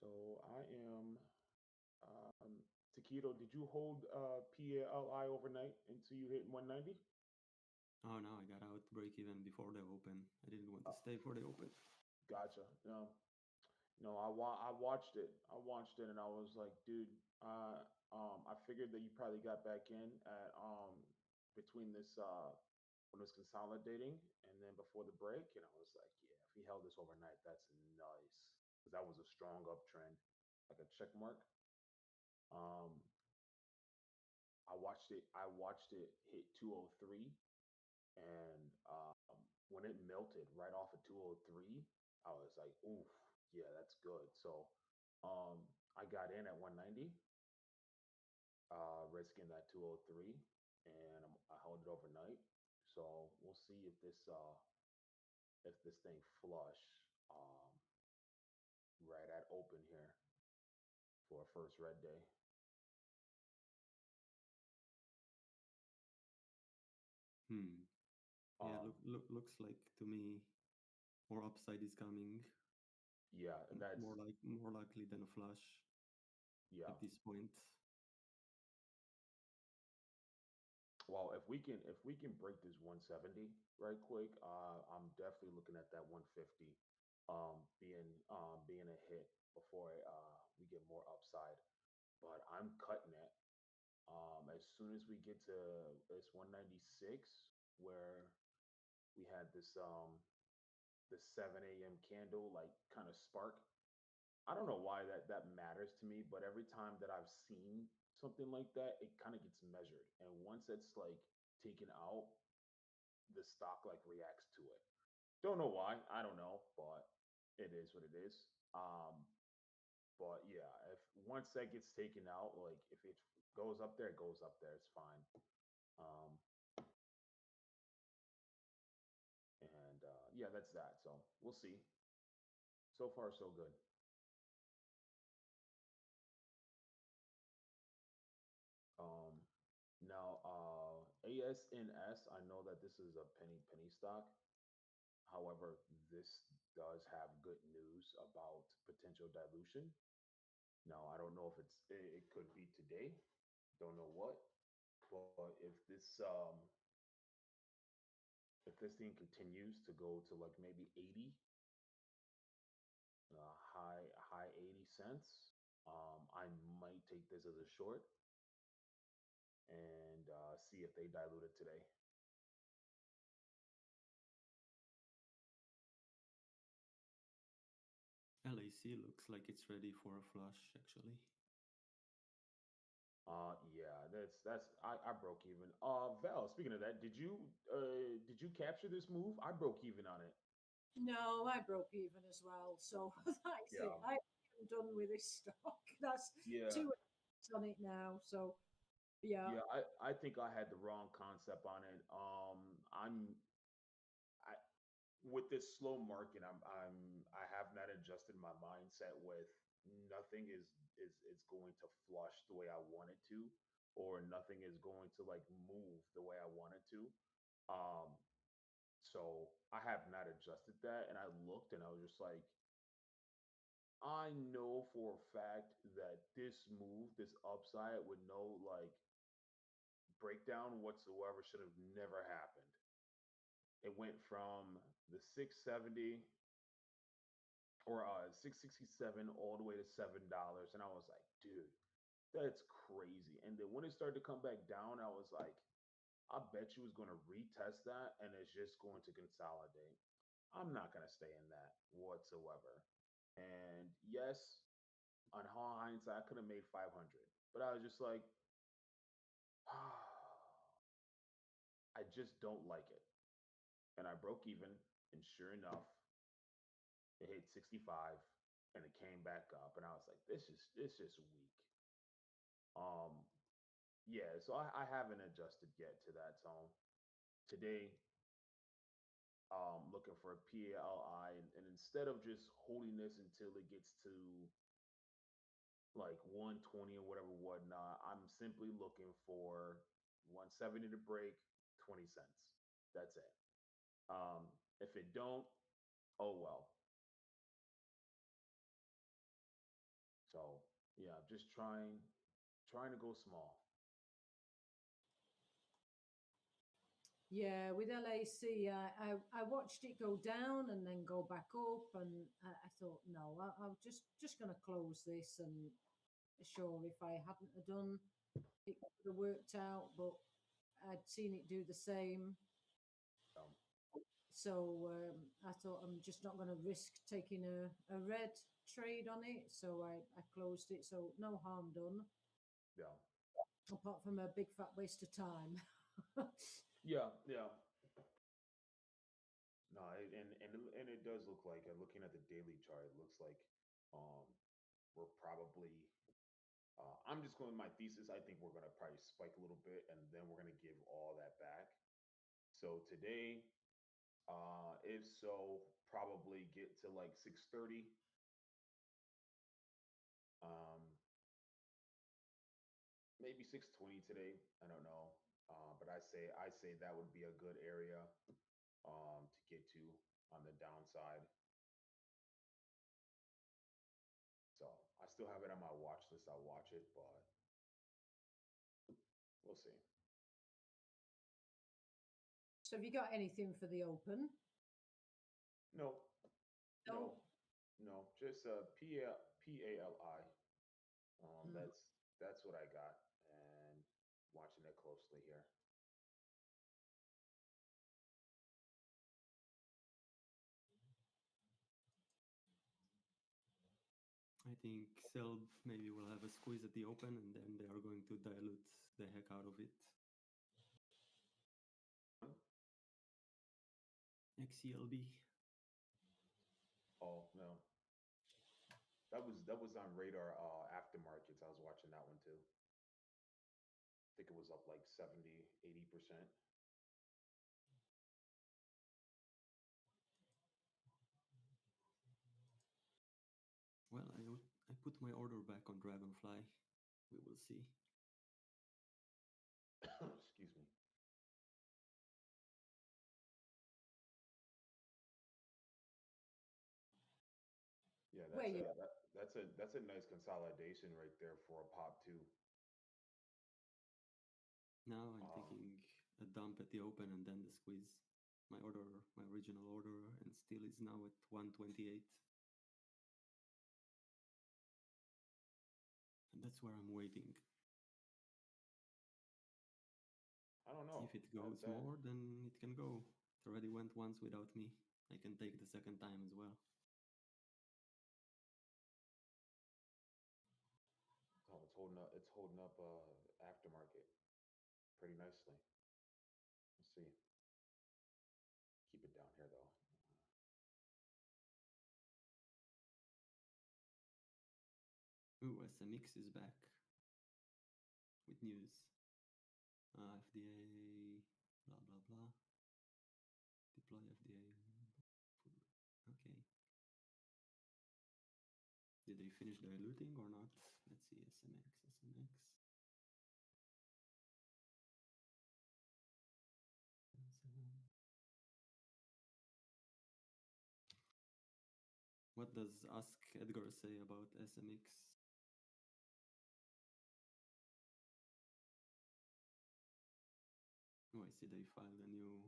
so I am Taquito. Did you hold PALI overnight until you hit 190? Oh no, I got out break even before the open. I didn't want to stay for the open. Gotcha. No, no, I watched it. I watched it, and I was like, dude, I figured that you probably got back in at between this when it was consolidating and then before the break, and I was like, yeah, if he held this overnight, that's nice because that was a strong uptrend, like a check mark. Um, I watched it. I watched it hit 203, and when it melted right off of 203, I was like, oof, yeah, that's good. So I got in at 190, risking that 203, and I held it overnight. So we'll see if this thing flush um, right at open here for a first red day. Hmm. Yeah, Um, looks like to me more upside is coming. yeah, that's More likely than a flush yeah. at this point. Well, if we can break this 170 right quick, I'm definitely looking at that 150 being a hit before we get more upside. But I'm cutting it as soon as we get to this 196 where we had this 7 a.m. candle like kind of spark. I don't know why that matters to me, but every time that I've seen something like that, it kind of gets measured. And once it's like taken out, the stock like reacts to it. Don't know why. I don't know, but it is what it is. But yeah, if once that gets taken out, like if it goes up there, it goes up there. It's fine. Um, and yeah, that's that. So we'll see. So far, so good. Um, Now, ASNS, I know that this is a penny stock. However, this does have good news about potential dilution. Now, I don't know if it could be today. Don't know what, but if this thing continues to go to like maybe 80, high 80 cents, I might take this as a short and see if they dilute it today. LAC looks like it's ready for a flush actually. Yeah, I broke even. Val, speaking of that, did you capture this move? I broke even on it. No, I broke even as well. So that's it. Yeah, I am done with this stock. That's yeah, 2 on it now. So yeah. yeah. I think I had the wrong concept on it. I with this slow market, I have not adjusted my mindset with nothing is going to flush the way I want it to, or nothing is going to like move the way I want it to. Um, so I have not adjusted that, and I looked and I was just like, I know for a fact that this move, this upside with no like breakdown whatsoever should have never happened. It went from the 670 or 667 all the way to $7, and I was like, dude, that's crazy. And then when it started to come back down, I was like, I bet you was going to retest that, and it's just going to consolidate. I'm not going to stay in that whatsoever. And yes, on hindsight, I could have made 500, but I was just like, I just don't like it. And I broke even, and sure enough, it hit 65 and it came back up, and I was like, this is weak. Um, yeah, so I haven't adjusted yet to that tone. Today, looking for a PALI, and instead of just holding this until it gets to like 120 or whatever, whatnot, I'm simply looking for 170 to break, 20 cents. That's it. If it don't, oh well. So yeah, just trying to go small. Yeah, with LAC, I watched it go down and then go back up, and I thought, no, I'm just going to close this. And sure, if I hadn't have done, it would have worked out, but I'd seen it do the same. Um, So I thought I'm just not going to risk taking a red trade on it. So I closed it. So no harm done, yeah, apart from a big fat waste of time. yeah. No, and it does look like looking at the daily chart, it looks like um we're probably I'm just going with my thesis. I think we're gonna probably spike a little bit and then we're gonna give all that back. So today, if so, probably get to like 630. Um, maybe 620 today. I don't know. But I say that would be a good area to get to on the downside. So I still have it on my watch list. I'll watch it, but we'll see. So have you got anything for the open? No, No. no, no. Just PALI. That's what I got, and watching it closely here. I think Cell maybe will have a squeeze at the open, and then they are going to dilute the heck out of it. XCLB. Oh no, that was on radar aftermarkets. I was watching that one too. I think it was up like 70, 80%. Well, I put my order back on Dragonfly. We will see. Excuse me. Yeah, Where you? that's a nice consolidation right there for a pop too. Now I'm Um, taking a dump at the open and then the squeeze. My original order, and still is now at 128. And that's where I'm waiting. I don't know. If it goes more, then it can go. It already went once without me. I can take the second time as well. Oh, it's holding up. It's holding up. Aftermarket pretty nicely. Let's see. Keep it down here though. Ooh, SMX is back with news. FDA, blah blah blah. Deploy FDA. Okay. Did they finish diluting or not? Let's see. SMX. what does Ask Edgar say about SMX? Oh, I see they filed a new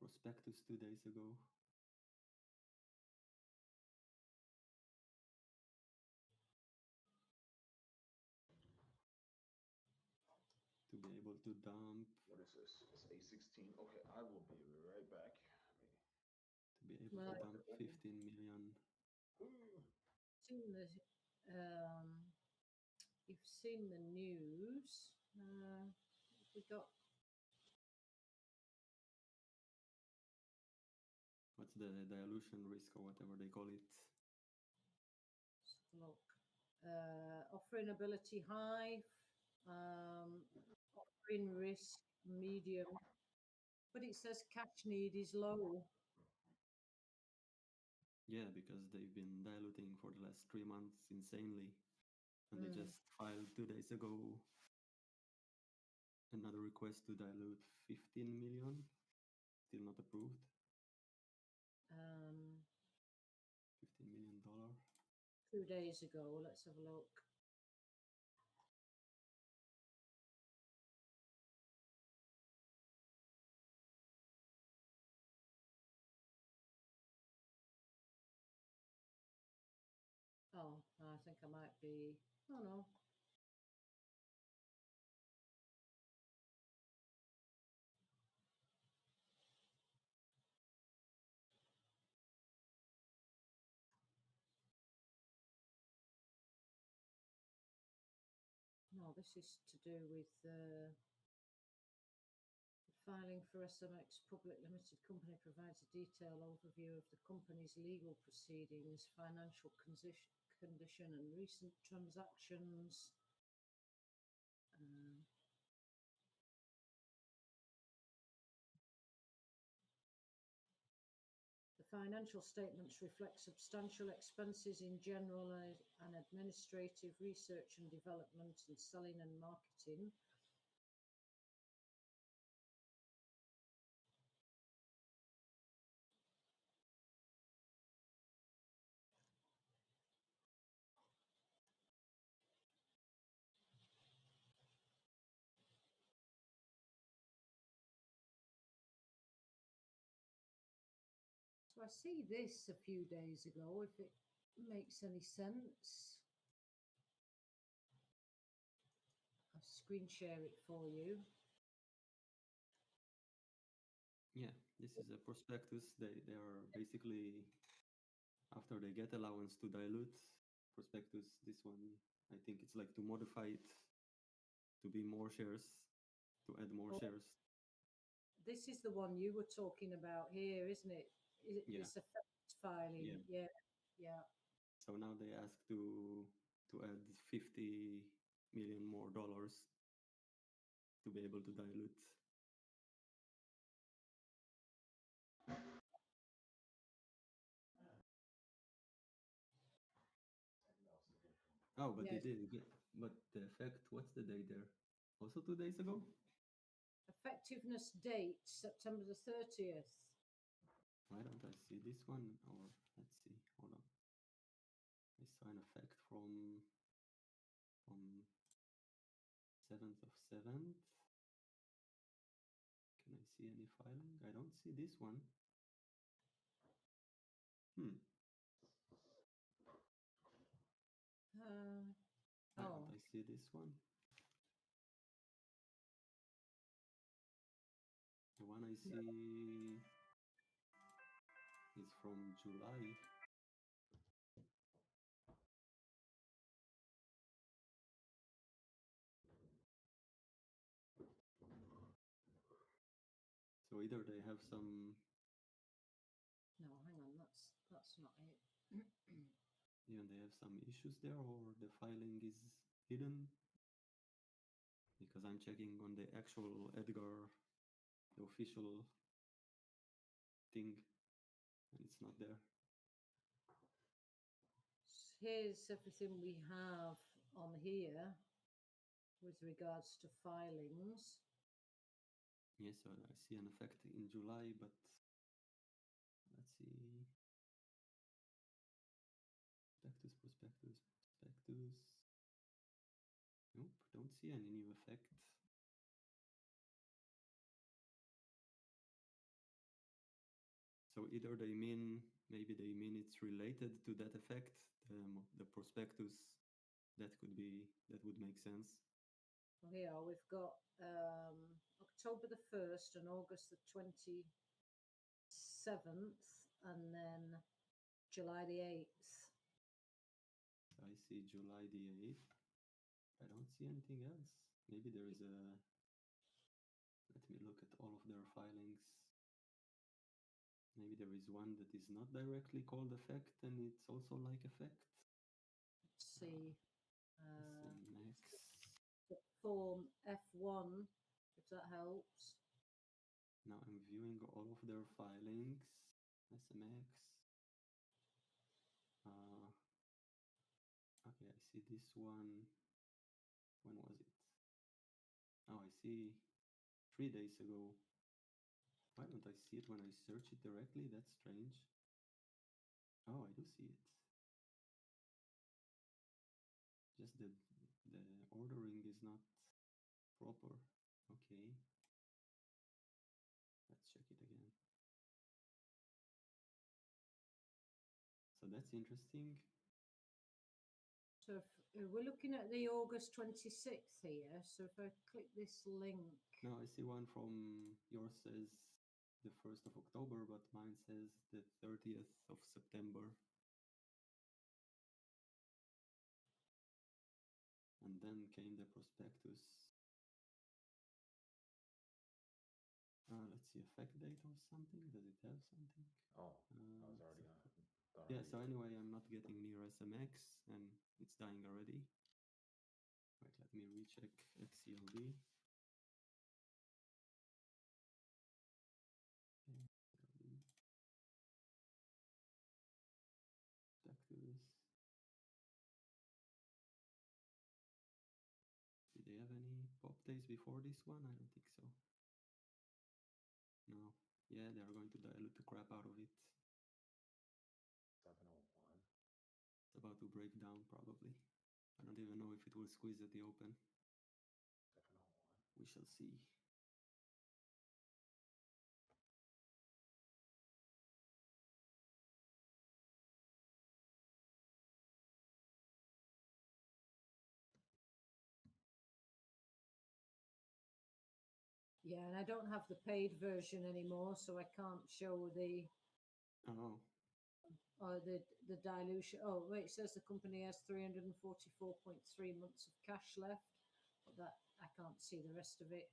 prospectus 2 days ago. To be able to dump, What is this? It's A16. Okay, I will be right back. to be able Well, to dump 15 million. seen the, you've seen the news. We got What's the dilution risk or whatever they call it? let's have a look. Offering ability high, offering risk medium, but it says cash need is low. Yeah, because they've been diluting for the last 3 months insanely. And they just filed 2 days ago another request to dilute 15 million. Still not approved. $15 million. 2 days ago. Let's have a look. Oh, I think I might be. Oh no. No, this is to do with filing for SMX Public Limited Company provides a detailed overview of the company's legal proceedings, financial condition and recent transactions. The financial statements reflect substantial expenses in general and administrative research and development and selling and marketing. So I see this a few days ago, if it makes any sense. I'll screen share it for you. Yeah, this is a prospectus. They are basically, after they get allowance to dilute prospectus, this one, I think it's like to modify it to be more shares, to add more shares. This is the one you were talking about here, isn't it? Yeah. This effect filing. Yeah. So now they ask to add 50 million more dollars to be able to dilute. Oh, but Yes. they did get, but the effect, what's the date there? Also 2 days ago? Effectiveness date, September the 30th. Why don't I see this one? Or let's see, hold on. I saw an effect from 7th of 7th. Can I see any filing? I don't see this one. Why don't I see this one? The one I see is from July. So either they have some. No, hang on, that's not it. Yeah, they have some issues there, or the filing is hidden. Because I'm checking on the actual Edgar, the official thing, and it's not there. Here's everything we have on here with regards to filings. Yes, so I see an effect in July, but let's see. don't see any new effect. So either maybe they mean it's related to that effect, the prospectus. That would make sense. Well, here we've got October the 1st and August the 27th, and then July the 8th. I see July the 8th. I don't see anything else. Maybe there is a. Let me look at all of their filings. Maybe there is one that is not directly called effect and it's also like effect. Let's see. SMX. The form F1, if that helps. Now I'm viewing all of their filings. SMX. Okay, I see this one. When was it? Oh, I see 3 days ago. Why don't I see it when I search it directly? That's strange. Oh, I do see it. Just the ordering is not proper. Okay. Let's check it again. So that's interesting. So if we're looking at the August 26th here, so if I click this link. No, I see one from yours says the 1st of October, but mine says the 30th of September. And then came the prospectus. Let's see, effect date or something. Does it have something? Oh, I was already on. Yeah, so anyway, I'm not getting near SMX and it's dying already. Wait, let me recheck XCLD. Back to this. Did they have any pop days before this one? I don't think so. No. Yeah, they're going to dilute the crap out of it. 701. It's about to break down probably. I don't even know if it will squeeze at the open. 701. We shall see. Yeah, and I don't have the paid version anymore, so I can't show the Oh, the dilution. Oh, wait, it says the company has 344.3 months of cash left, but that I can't see the rest of it.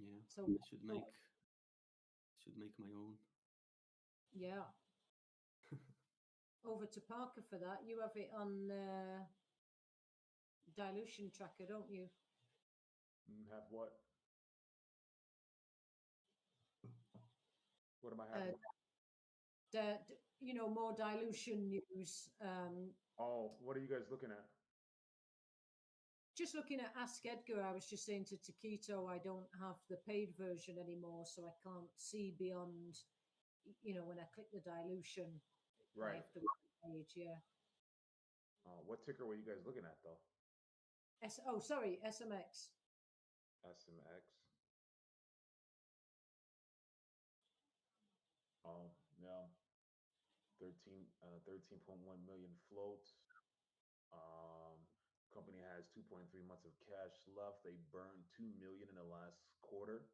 yeah. So I should make my own. yeah. Over to Parker for that. You have it on dilution tracker, don't you? Have what? What am I having? More dilution news. Oh, what are you guys looking at? Just looking at Ask Edgar, I was just saying to Taquito, I don't have the paid version anymore, so I can't see beyond, when I click the dilution. I Right. have to go to the page, yeah. What ticker were you guys looking at though? Sorry, SMX. SMX. Oh, yeah. 13.1 million float. Company has 2.3 months of cash left. They burned 2 million in the last quarter.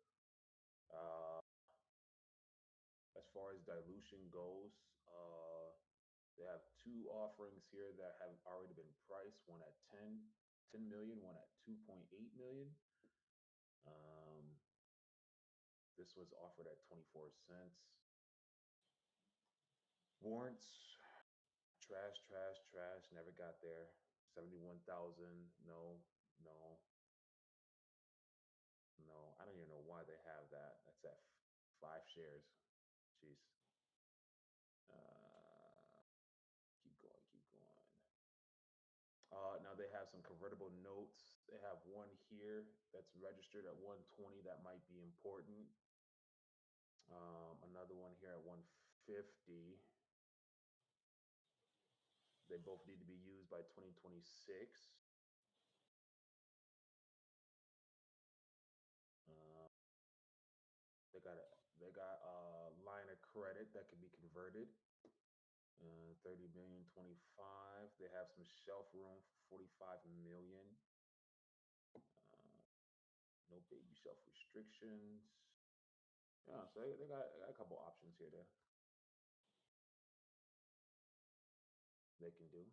As far as dilution goes, they have two offerings here that have already been priced. One at 10 million, one at 2.8 million. This was offered at 24 cents. Warrants, trash, never got there. 71,000, no. I don't even know why they have that. That's at 5 shares. Jeez. Keep going. Now they have some convertible notes. They have one here that's registered at 120 that might be important. Another one here at 150. They both need to be used by 2026. Uh, they got a line of credit that can be converted. 30 million, 25. They have some shelf room for 45 million. Uh, no baby shelf restrictions. Yeah, so they got a couple options here that they can do.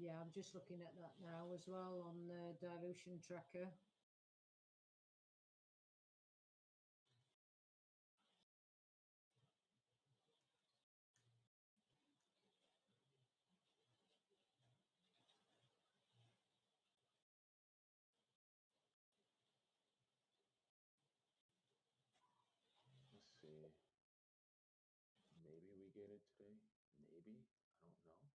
Yeah, I'm just looking at that now as well on the dilution tracker. Let's see. Maybe we get it today. Maybe. I don't know.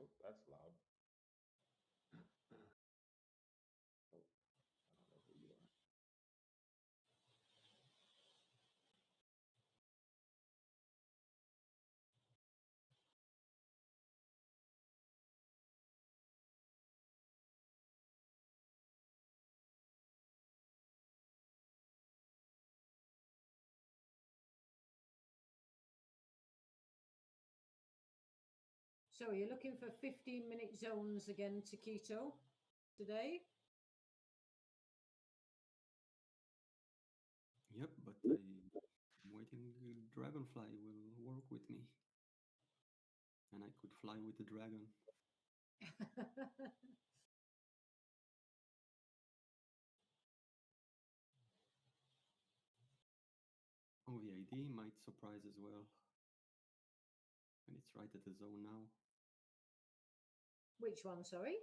Oh, that's loud. Oh, I don't know who you are. So you're looking for 15-minute zones again to keto today? Yep, but I'm waiting Dragonfly will work with me. And I could fly with the dragon. OVID might surprise as well. And it's right at the zone now. Which one, sorry?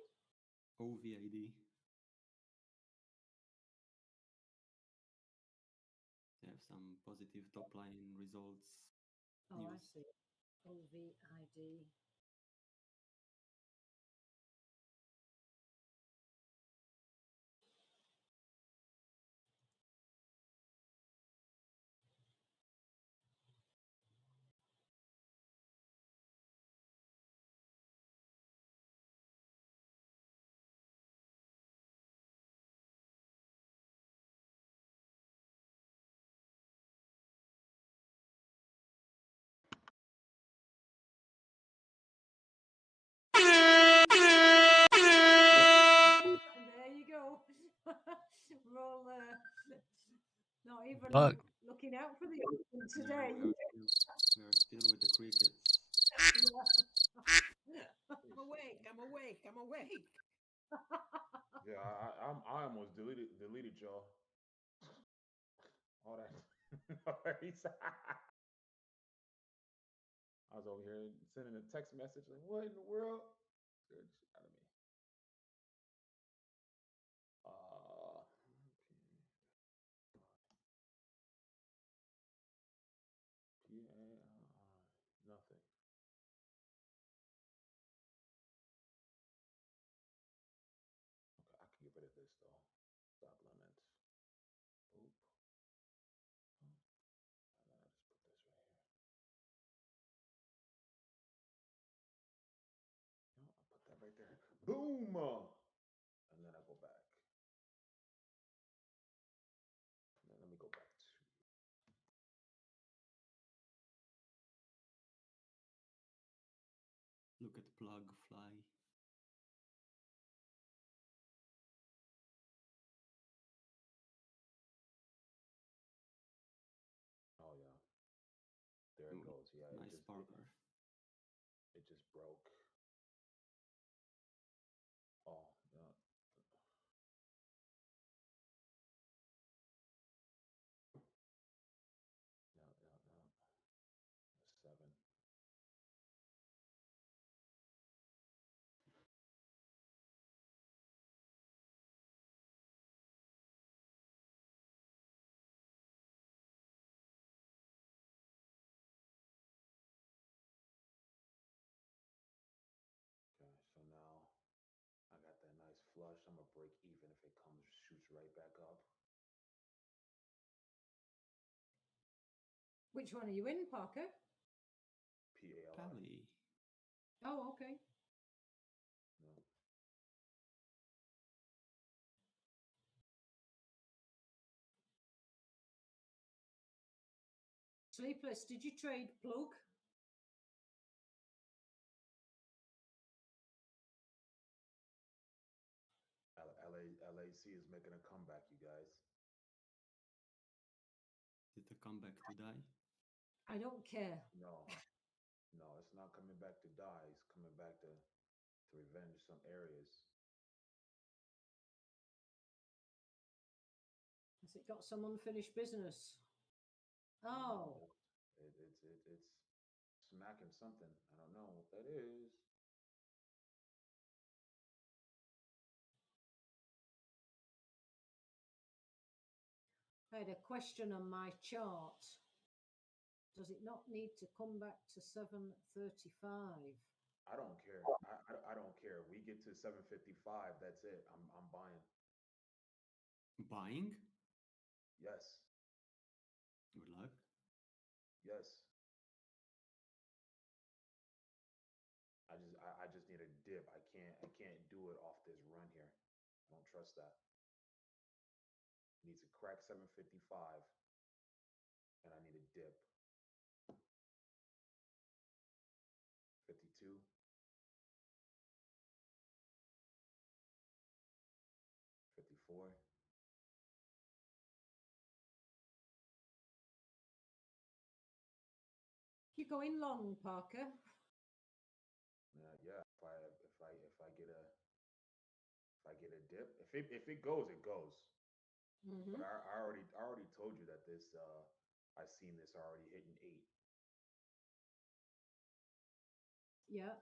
OVID. They have some positive top line results. Oh, I News. see. OVID. There you go. We're all not even Look. looking out for the open Yeah, today. we are still with the crickets. I'm awake. I'm awake. I'm awake. Yeah, I almost deleted y'all. All that. I was over here sending a text message like, "What in the world?" Scared the shit out of me. Nothing. Okay, I can get rid of this though. Stop lying. Boom! And then I go back. And then let me go back to. Look at plug fly. Oh yeah, there it Ooh, goes. Yeah, nice Parker. it just broke. Oh yeah. Yeah, yeah, yeah. 7. Okay, so now I got that nice flush. I'm gonna break even if it comes shoots right back up. Which one are you in, Parker? PALR. Pally. Oh, okay. No. Sleepless, did you trade plug? LAC is making a comeback, you guys. Is it a comeback to die? I don't care. No, no, it's not coming back to die. It's coming back to revenge some areas. Has it got some unfinished business? Oh, It's smacking something. I don't know what that is. I had a question on my chart. Does it not need to come back to 735? I don't care. I don't care. We get to 755. That's it. I'm buying. Buying? Yes. Good luck. Yes. I just need a dip. I can't do it off this run here. I don't trust that. Needs to crack 755 and I need a dip. 52. 54. You going long, Parker? Yeah. If I get a dip, if it goes, it goes. Mm-hmm. But I already told you that this I seen this already hitting 8. Yeah.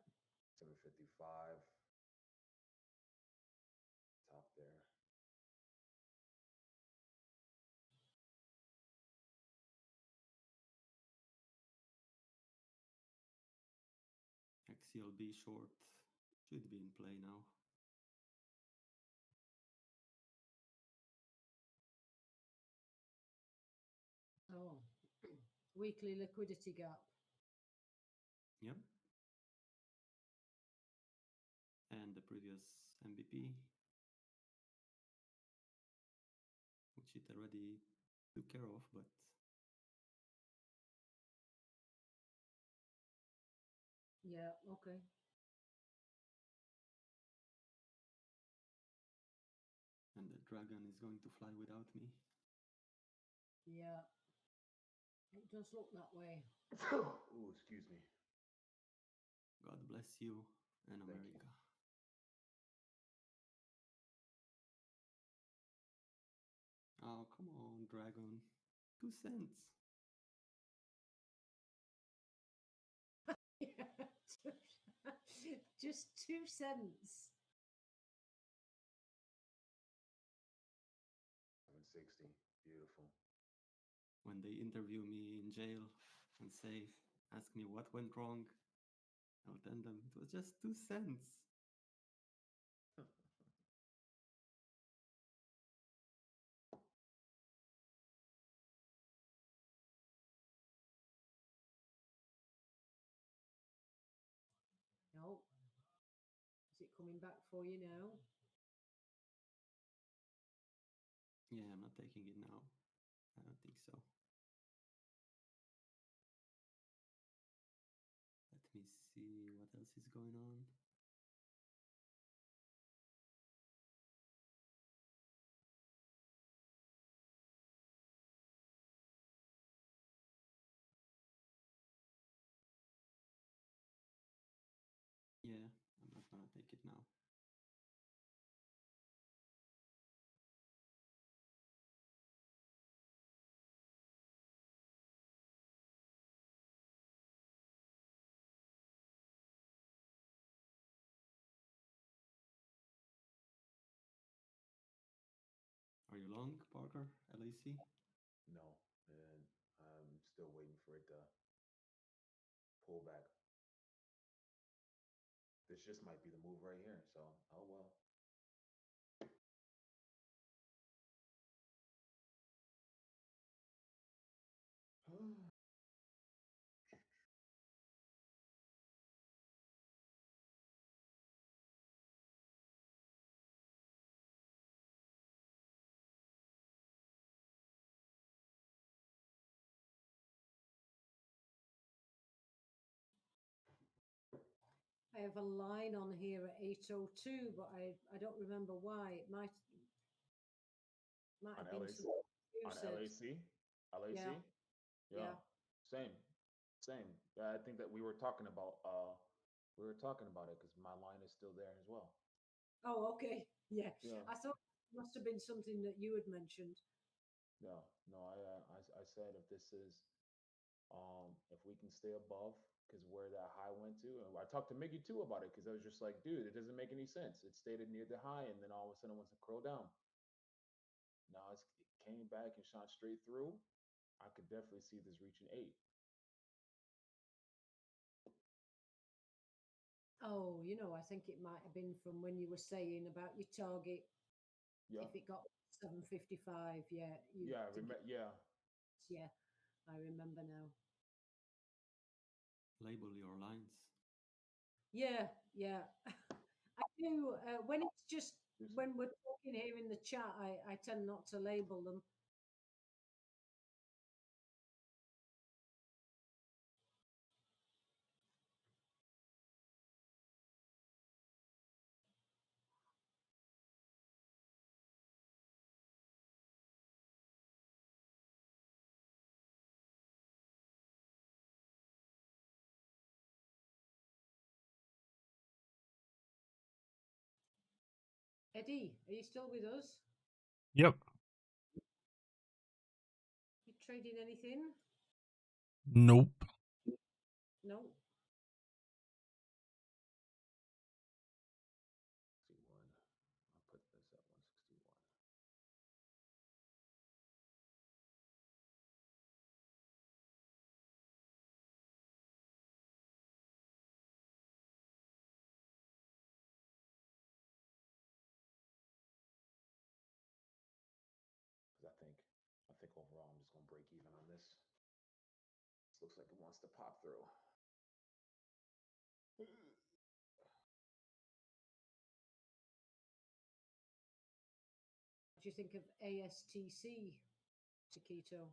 755. Top there. XCLB short should be in play now. Oh, weekly liquidity gap. Yep. And the previous MVP, which it already took care of, but Yeah, okay. and the dragon is going to fly without me. Yeah. It does look that way. Ooh, excuse me. God bless you and Thank you. America. Oh, come on, dragon. 2 cents. Just 2 cents. 760. Beautiful. When they interview me in jail and ask me what went wrong, I'll tell them it was just 2 cents. No. Is it coming coming back for you now. Yeah, I'm not taking it now. I don't think so. Let me see what else is going on. Yeah, I'm not gonna take it now. Are you long, Parker? LAC? No, and I'm still waiting for it to pull back. This just might be the move right here. So, oh well. I have a line on here at 8:02, but I don't remember why. It might On have been LAC, something you on said. LAC, Yeah, yeah, yeah. same. Yeah, I think that we were talking about it because my line is still there as well. Oh, okay. Yeah. Yeah, I thought it must have been something that you had mentioned. yeah. No, I said if this is if we can stay above because where that high went to, and I talked to Miggy too about it because I was just like, dude, it doesn't make any sense. It stayed near the high and then all of a sudden it wants to curl down. Now it came back and shot straight through. I could definitely see this reaching 8. Oh, I think it might have been from when you were saying about your target. Yeah, If it got 7:55, yeah, you yeah, think yeah. yeah, I remember now. Label your lines. Yeah, yeah. I do. When it's just This- when we're talking here in the chat, I tend not to label them. Eddie, are you still with us? Yep. You trading anything? Nope. No. 61. I'll put this at 161. Because I think overall I'm just gonna break even on this. This looks like it wants to pop through. What do you think of ASTC, Chiquito?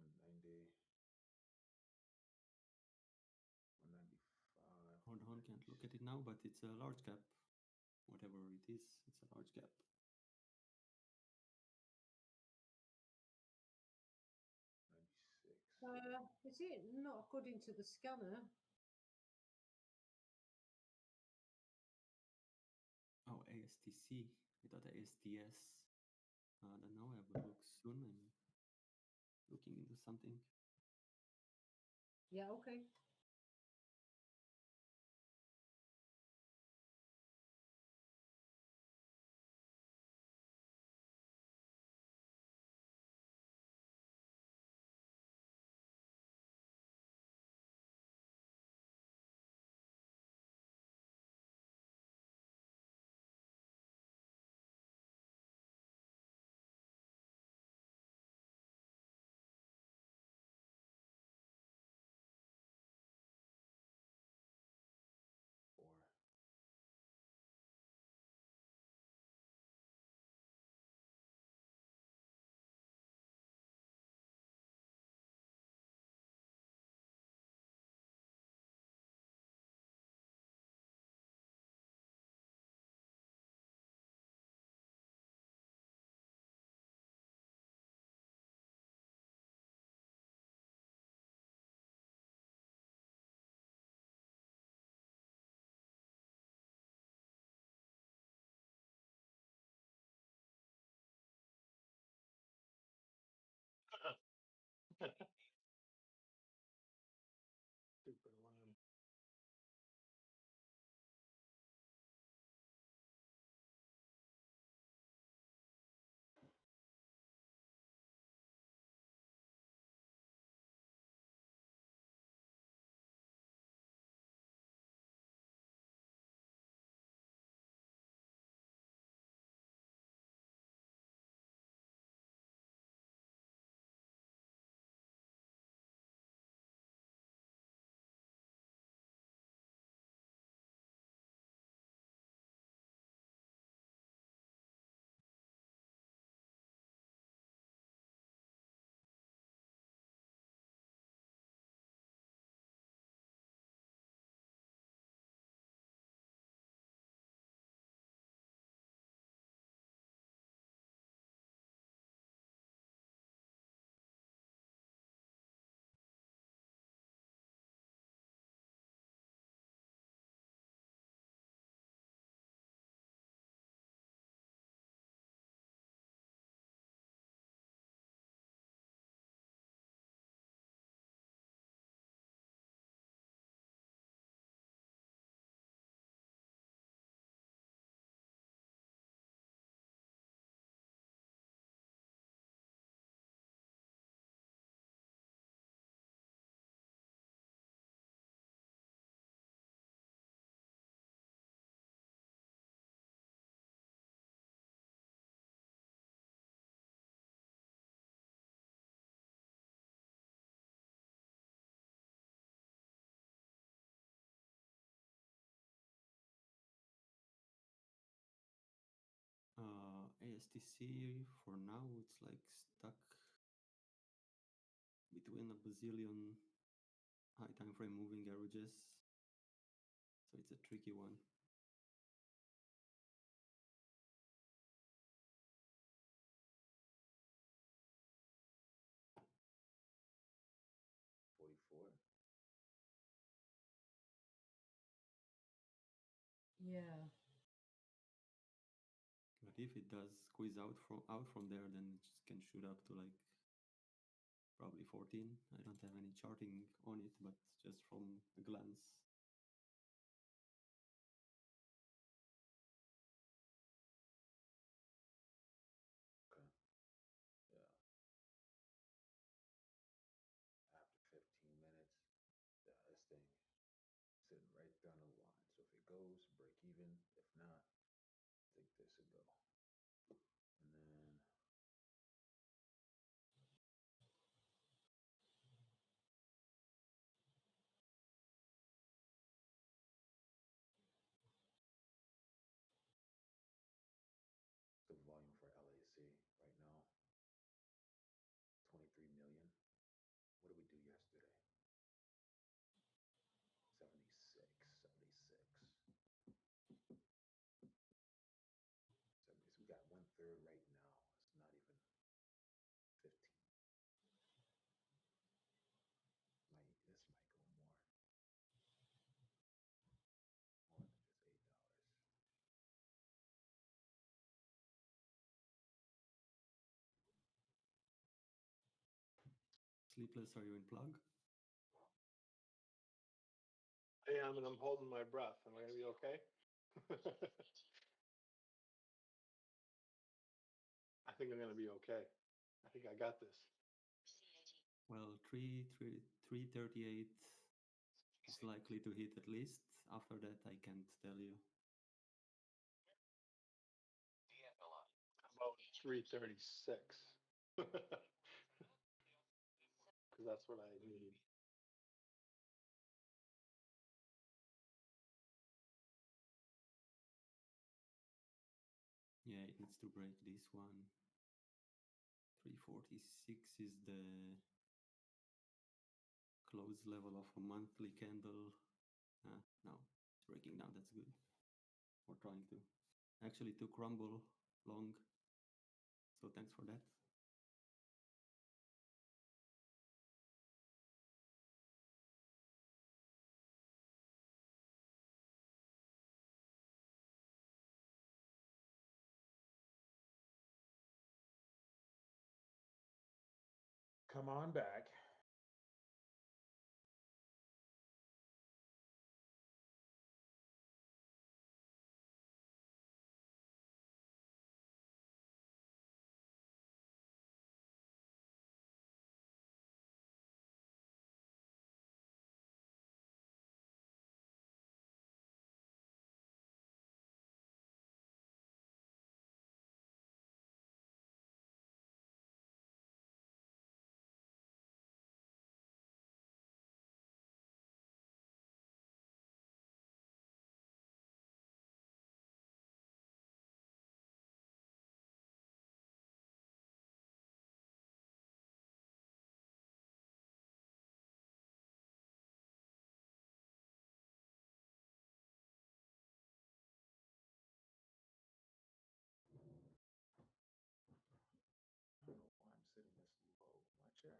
190, 195. Hold on, can't look at it now, but it's a large cap. Whatever it is, it's a large cap. 96. Is it not according to the scanner? Oh, ASTC. I thought ASTS. I don't know. I will look soon. I'm looking into something. Yeah, okay. Super lame. ASTC for now it's like stuck between a bazillion high time frame moving averages, so it's a tricky one. Yeah. But if it does squeeze out from there, then it just can shoot up to like probably 14. I don't have any charting on it, but just from a glance. Okay. Yeah. After 15 minutes, yeah, this thing sitting right there on the line. So if it goes, break even. If not, I think this would go. And then the volume for LAC right now, 23 million. What did we do yesterday? 76, 76. 70. So we got 1/3 right now. It's not even 15. This might go more. More than just $8. Sleepless, are you in plug? I am, and I'm holding my breath. Am I gonna be okay? I think I'm gonna be okay. I think I got this. Well, 338 is likely to hit at least. After that, I can't tell you. About 336. Because that's what I need. Yeah, it needs to break this one. 346 is the close level of a monthly candle. No, it's breaking now. That's good. We're trying to. Actually took rumble long, so thanks for that. come on back. I don't know why I'm sitting this low in my chair.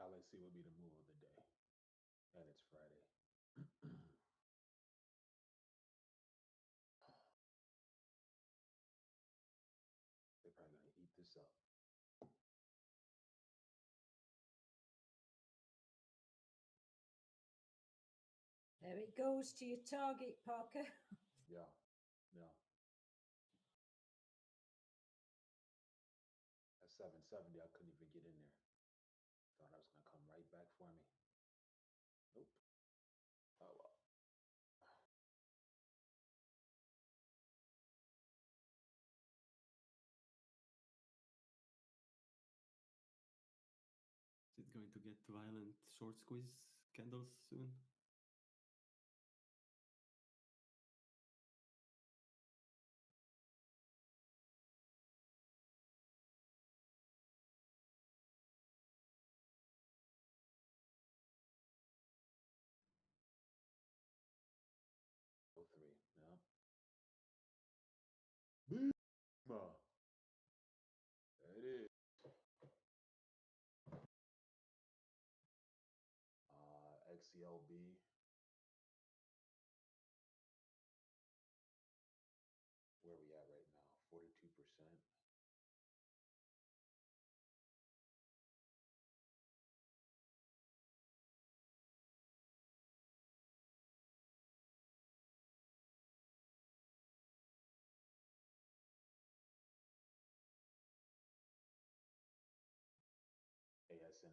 LSC would be the move of the day, and it's Friday. They're probably gonna eat this up. There it goes to your target, Parker. Yeah, yeah. At 770, I couldn't even get in there. Thought I was gonna come right back for me. Nope. Oh well. Is it going to get violent short squeeze candles soon? Oh, 03. Yeah. Boom. There it is. XCLB. Where we at right now? 42%.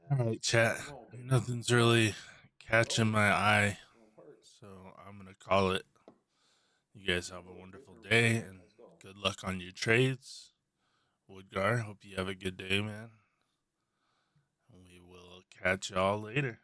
All ASNS. right, chat. Come on, baby. Nothing's really catching my eye, Don't hurt. so I'm gonna call it. You guys have a wonderful day and Let's go. good luck on your trades. Woodgar, hope you have a good day, man. We will catch y'all later.